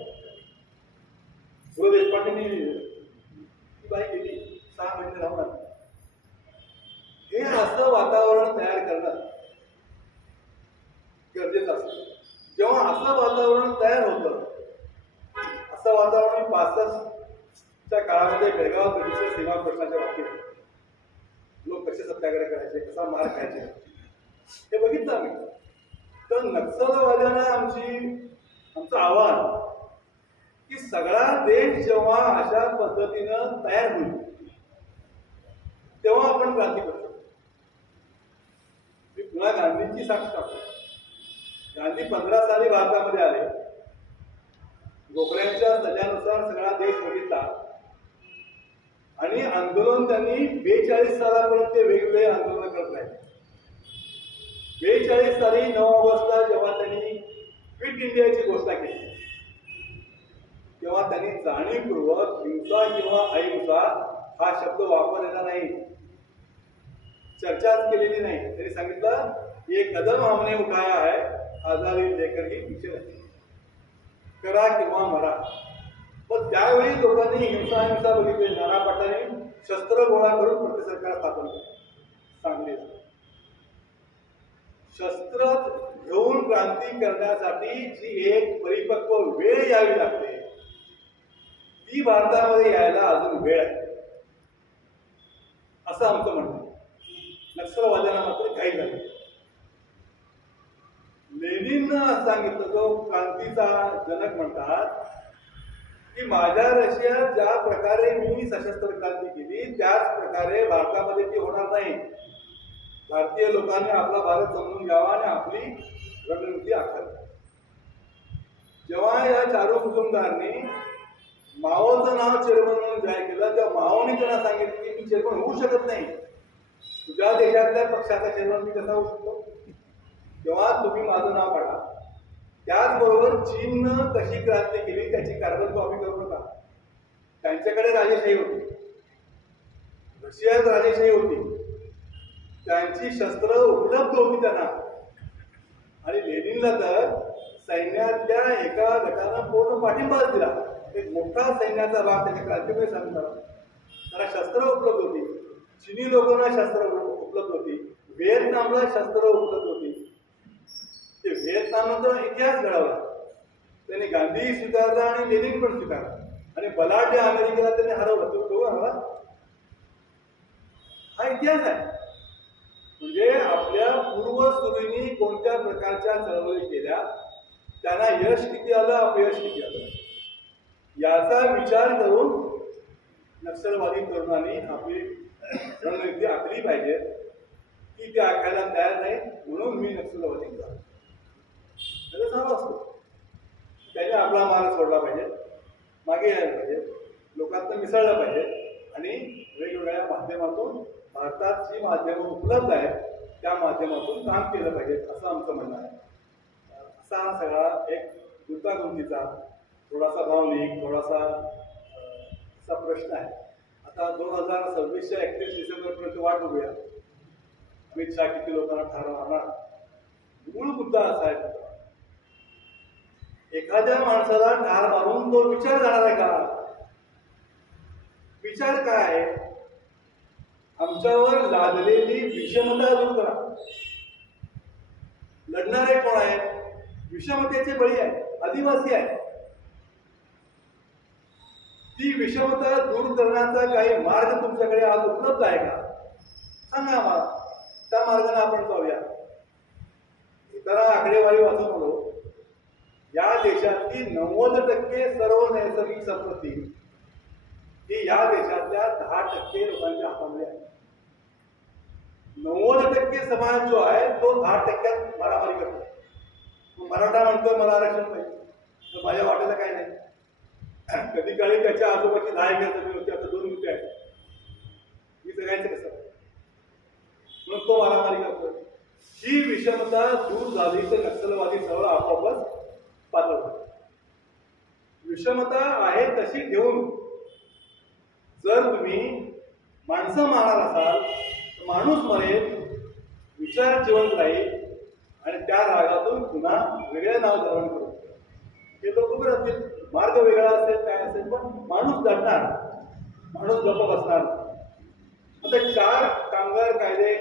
पु. देशपांडेंनी ती बाई गेली, 6 महिने राहून आली. हे असं वातावरण तयार करणं गरजेचं असतं. जेव्हा असं वातावरण तयार होतं, असं वातावरण 65च्या काळामध्ये बेळगाव कधीच्या सीमा प्रश्नाच्या बाबतीत लोक कसे सत्याग्रह करायचे, कसा मार खायचे हे बघितलं आम्ही. तर नक्षलवाद्यांना आमचं आव्हान की सगळा देश जेव्हा अशा पद्धतीनं तयार होईल तेव्हा आपण क्रांती करू शकतो. मी पुन्हा गांधींची साक्ष टाकतो. गांधी 15 साली भारतामध्ये आले. गोखल्यांच्या सल्ल्यानुसार सगळा देश बघितला आणि आंदोलन त्यांनी 42 सालापर्यंत वेगवेगळे आंदोलन करत राहिले. 42 साली 9 ऑगस्टला जेव्हा त्यांनी क्विट इंडियाची घोषणा केली तेव्हा त्यांनी जाणीवपूर्वक हिंसा किंवा अहिंसा हा शब्द वापरलेला नाही, चर्चाच केलेली नाही. त्यांनी सांगितलं ये कदम हमने उठाया है, आजादी लेकर ही पीछे नहीं, करा किंवा मरा. पण त्यावेळी लोकांनी हिंसा बघितली. नाना पाटलांनी शस्त्र गोळा करून प्रति सरकार स्थापन केलं. सांगली शस्त्र घेऊन क्रांती करण्यासाठी जी एक परिपक्व वेळ यावी लागते ती भारतामध्ये यायला अजून वेळ आहे असं आमचं म्हणणं. नक्षलवाद्यांना मात्र काही झालं. लेनिननं सांगितलं, जो क्रांतीचा जनक म्हणतात, की माझ्या रशियात ज्या प्रकारे मी सशस्त्र क्रांती केली त्याच प्रकारे भारतामध्ये ती होणार नाही. भारतीय लोकांनी आपला भारत समजून घ्यावा आणि आपली रणनीती आखावी. जेव्हा या चारू कुटुंबदारांनी माओचं नाव चेअरमन म्हणून जाहीर केलं, तेव्हा माओने त्यांना सांगितलं की मी चेअरमन होऊ शकत नाही. तुझ्या देशातल्या पक्षाचा चेअरमन मी कसा होऊ शकतो? तेव्हा तुम्ही माझं नाव काढा. त्याचबरोबर चीननं कशी क्रांती केली त्याची कारवाई आम्ही करू नका. त्यांच्याकडे राजेशाही होती, रशियात राजेशाही होती, त्यांची शस्त्र उपलब्ध होती त्यांना. आणि लेनिनला तर सैन्यातल्या एका गटानं पूर्ण पाठिंबाच दिला. एक मोठा सैन्याचा भाग त्याच्या क्रांतीमुळे सांगता. त्याला शस्त्र उपलब्ध होती, चिनी लोकांना शस्त्र उपलब्ध होती, व्हिएतनामला शस्त्र उपलब्ध होती. ते व्हिएतनामनंतर इतिहास घडवला. त्यांनी गांधी स्वीकारला आणि लेनिन पण स्वीकारला आणि बलाढ्य अमेरिकेला त्यांनी हरवलं. तो तो हरवला. हा इतिहास आहे. म्हणजे आपल्या पूर्वसुरींनी कोणत्या प्रकारच्या चळवळी केल्या, त्यांना यश किती आलं, अपयश किती आलं, याचा विचार करून नक्षलवादी तरुणांनी आपली रणनीती आखली पाहिजे. की ते आखायला तयार नाही म्हणून मी नक्षलवादी झालो. त्याचं चालू असतो. त्याने आपला मार्ग सोडला पाहिजे, मागे यायला पाहिजे, लोकांना मिसळलं पाहिजे आणि वेगवेगळ्या माध्यमातून भारतात जी माध्यमं उपलब्ध आहेत त्या माध्यमातून काम केलं पाहिजे असं आमचं म्हणणं आहे. असा हा सगळा एक गुंतागुंतीचा, थोडासा भावनिक, थोडासा असा प्रश्न आहे. आता 2026च्या 31 डिसेंबरपर्यंत वाट बघूया. अमित शहा किती लोकांना ठार मारणार. मूळ मुद्दा असा आहे, एखाद्या माणसाला ठार मारून तो विचार जाणार आहे का? विचार काय आहे? आमच्यावर लादलेली विषमता दूर करा. लढणारे कोण आहेत? विषमतेचे बळी आहेत, आदिवासी आहेत. ती विषमता दूर करण्याचा काही मार्ग तुमच्याकडे आज उपलब्ध आहे का? सांगा आम्हाला. त्या मार्गाने आपण जाऊया. इतर आकडेवारी वाचून बोलू. या देशातली 90% सर्व नैसर्गिक संपत्ती ही या देशातल्या 10% लोकांच्या हातामध्ये आहे. 90% समाज जो आहे तो 10% मारामारी करतो. मराठा म्हणतो मला आरक्षण पाहिजे, तर माझ्या वाटेला काही नाही. कधी काळी त्याच्या आजोबाची 10 एकर जमीन होती, आता 2 गुंठे आहे. मी जगायचं कसं? म्हणून तो मारामारी करतो. ही विषमता दूर झाली तर नक्षलवादी चळवळ आपोआपच पातळ होते. विषमता आहे तशी ठेवून जर तुम्ही माणसं मारणार असाल तर माणूस मरेल, विचार जिवंत राहील आणि त्या रागातून पुन्हा वेगळं नाव धारण करू. हे लोक उभे राहतील. मार्ग वेगळा असेल, काय असेल, पण माणूस लढणार, माणूस गप्प बसणार. आता 4 कामगार कायदे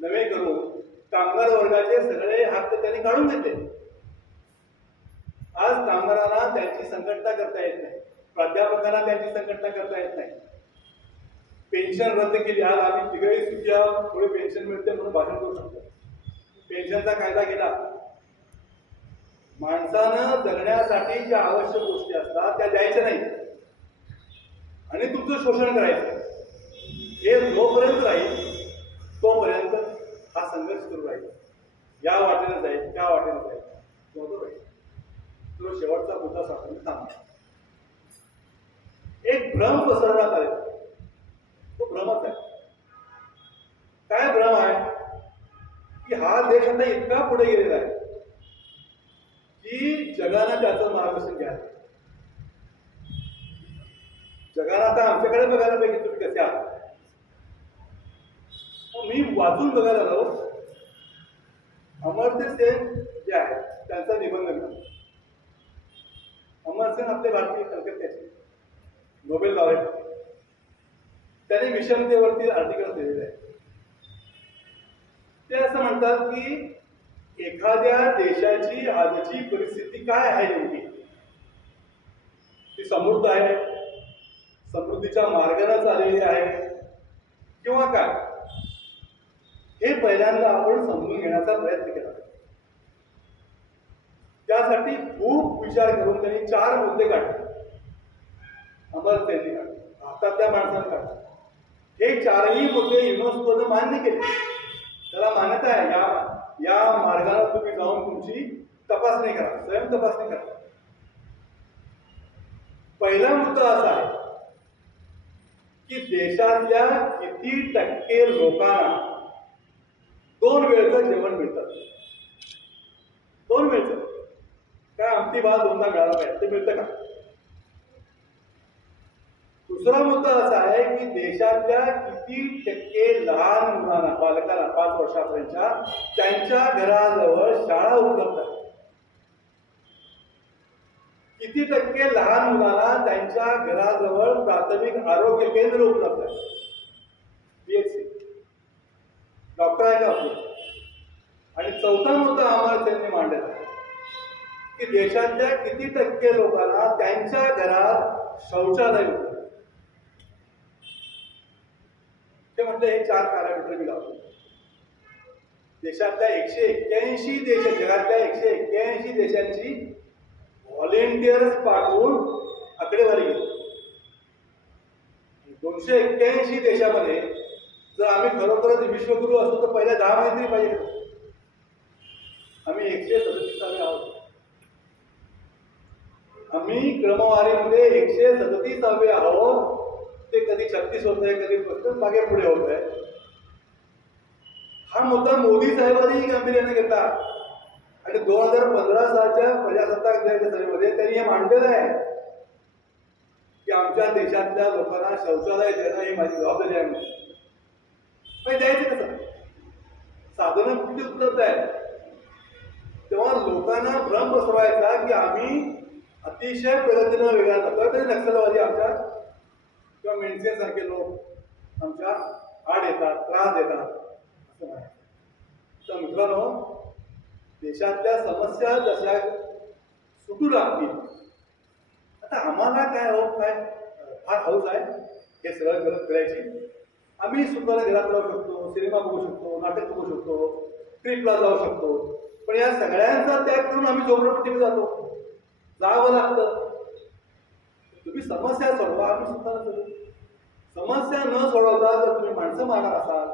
नवे करून कामगार वर्गाचे सगळे हक्क त्यांनी काढून घेतले. आज कामगारांना त्यांची संघटना करता येत नाही, प्राध्यापकांना त्यांची संघटना करता येत नाही. पेन्शन रद्द केली. आज आम्ही तिघही सुट्या थोडी पेन्शन मिळते म्हणून भाषण करू शकतो. पेन्शनचा कायदा केला. माणसानं जगण्यासाठी ज्या आवश्यक गोष्टी असतात त्या द्यायच्या नाही आणि तुमचं शोषण करायचं. हे जोपर्यंत राहील तोपर्यंत हा संघर्ष सुरू राहील. या वाटेनं जाईल, त्या वाटेनं जाईल, तो राहील. तो शेवटचा मुद्दा सापडून थांबला. एक भ्रम पसरवण्यात आले. तो भ्रमच आहे. काय भ्रम आहे? की हा देश आता इतका पुढे गेलेला आहे की जगानं त्याचं मार्गदर्शन घ्यायचं. जगाला आता आमच्याकडे बघायला पाहिजे तुम्ही कसे आहात. मी वाचून बघायला आलो, अमर्त्य सेन जे आहे त्यांचा निबंध मिळाला. अमर्त्य सेन आपले भारतीय कलकत्त्याचे नोबेल लॉरेट. त्याने विषमतेवरती आर्टिकल दिलेले आहे. ते असं म्हणतात की एखाद्या देशाची आजची परिस्थिती काय आहे नेमकी. ती समृद्ध आहे, समृद्धीच्या मार्गाने चाललेली आहे किंवा काय, हे पहिल्यांदा आपण समजून घेण्याचा प्रयत्न केला. त्यासाठी खूप विचार करून त्यांनी 4 मुद्दे काढले. अमर्त्यांनी काढले, भारतातल्या माणसाने काढले. हे 4ही मुद्दे युनेस्कोनं मान्य केले. त्याला मान्यता आहे. या मार्गाने तुम्ही जाऊन तुमची तपासणी करा, स्वयं तपासणी करा. पहिला मुद्दा असा आहे की देशातल्या किती टक्के लोकांना 2 वेळचं जेवण मिळतं. 2 वेळचं काय आमटी भात 2दा मिळाला पाहिजे, ते मिळतं का? दुसरा मुद्दा असा आहे की देशातल्या किती टक्के लहान मुलांना, बालकांना 5 वर्षापर्यंतच्या, त्यांच्या घराजवळ शाळा उपलब्ध आहे. किती टक्के लहान मुलांना त्यांच्या घराजवळ प्राथमिक आरोग्य केंद्र उपलब्ध आहे, PHC, डॉक्टर आहे का आपले? आणि चौथा मुद्दा आम्हाला त्यांनी मांडला आहे की देशातल्या किती टक्के लोकांना त्यांच्या घरात शौचालय उपलब्ध. ते म्हटलं हे 4 पॅरामीटर मी लावतो. देशातल्या 181 देश, जगातल्या 181 देशांची व्हॉलेंटियर्स पाठवून आकडेवारी घेतली. 281 देशामध्ये जर आम्ही खरोखरच विश्वगुरू असतो तर पहिल्या 10 मध्ये तरी पाहिजे. आम्ही 137 आहोत. आम्ही क्रमवारीमध्ये 137 आहोत. ते कधी 36 होत आहे, कधी मागे पुढे होत आहे. हा मुद्दा मोदी साहेबांनी गांभीर्याने घेतला आणि 2015 सालच्या प्रजासत्ताक दिनाच्या सभेमध्ये त्यांनी हे मांडलेलं आहे की आमच्या देशातल्या लोकांना शौचालय देणं ही माझी जबाबदारी आहे. पण द्यायचं कसं? साधनं कुठली उपलब्ध आहेत? तेव्हा लोकांना भ्रम पसरवायचा की आम्ही अतिशय प्रगतीनं वेगळा जातो, तरी नक्षलवादी आमच्या किंवा मेंढसेसारखे लोक आमच्या आड येतात, त्रास देतात असं म्हणायचं. तर मित्रांनो, देशातल्या समस्या जशा सुटू लागतील, आता आम्हाला काय फार हौस आहे हे सगळं करत करायची. आम्ही सुद्धा घरात राहू शकतो, सिनेमा बघू शकतो, नाटक बघू शकतो, ट्रिपला जाऊ शकतो. पण या सगळ्यांचा त्याग करून आम्ही झोपडपट्टीला जातो, जावं लागतं. तुम्ही समस्या सोडवा, आम्ही सुद्धा सोडू. समस्या न सोडवता जर तुम्ही माणसं मारणार असाल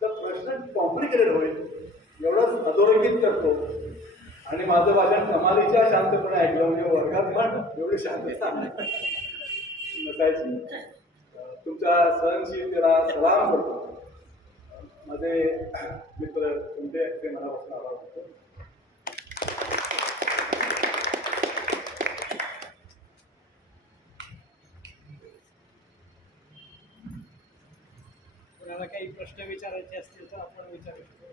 तर प्रश्न कॉम्प्लिकेटेड होईल. एवढंच अधोरेखित करतो आणि माझं भाषण कमालीच्या शांतपणे ऐकलं. म्हणजे वर्गात पण एवढी शांतता नसायची. तुमच्या सहनशीलतेला सलाम करतो. माझे मित्र तुमचे ते मनापासून आभार करतो. कोणाला काही प्रश्न विचारायचे असतील तर आपण विचारू शकतो.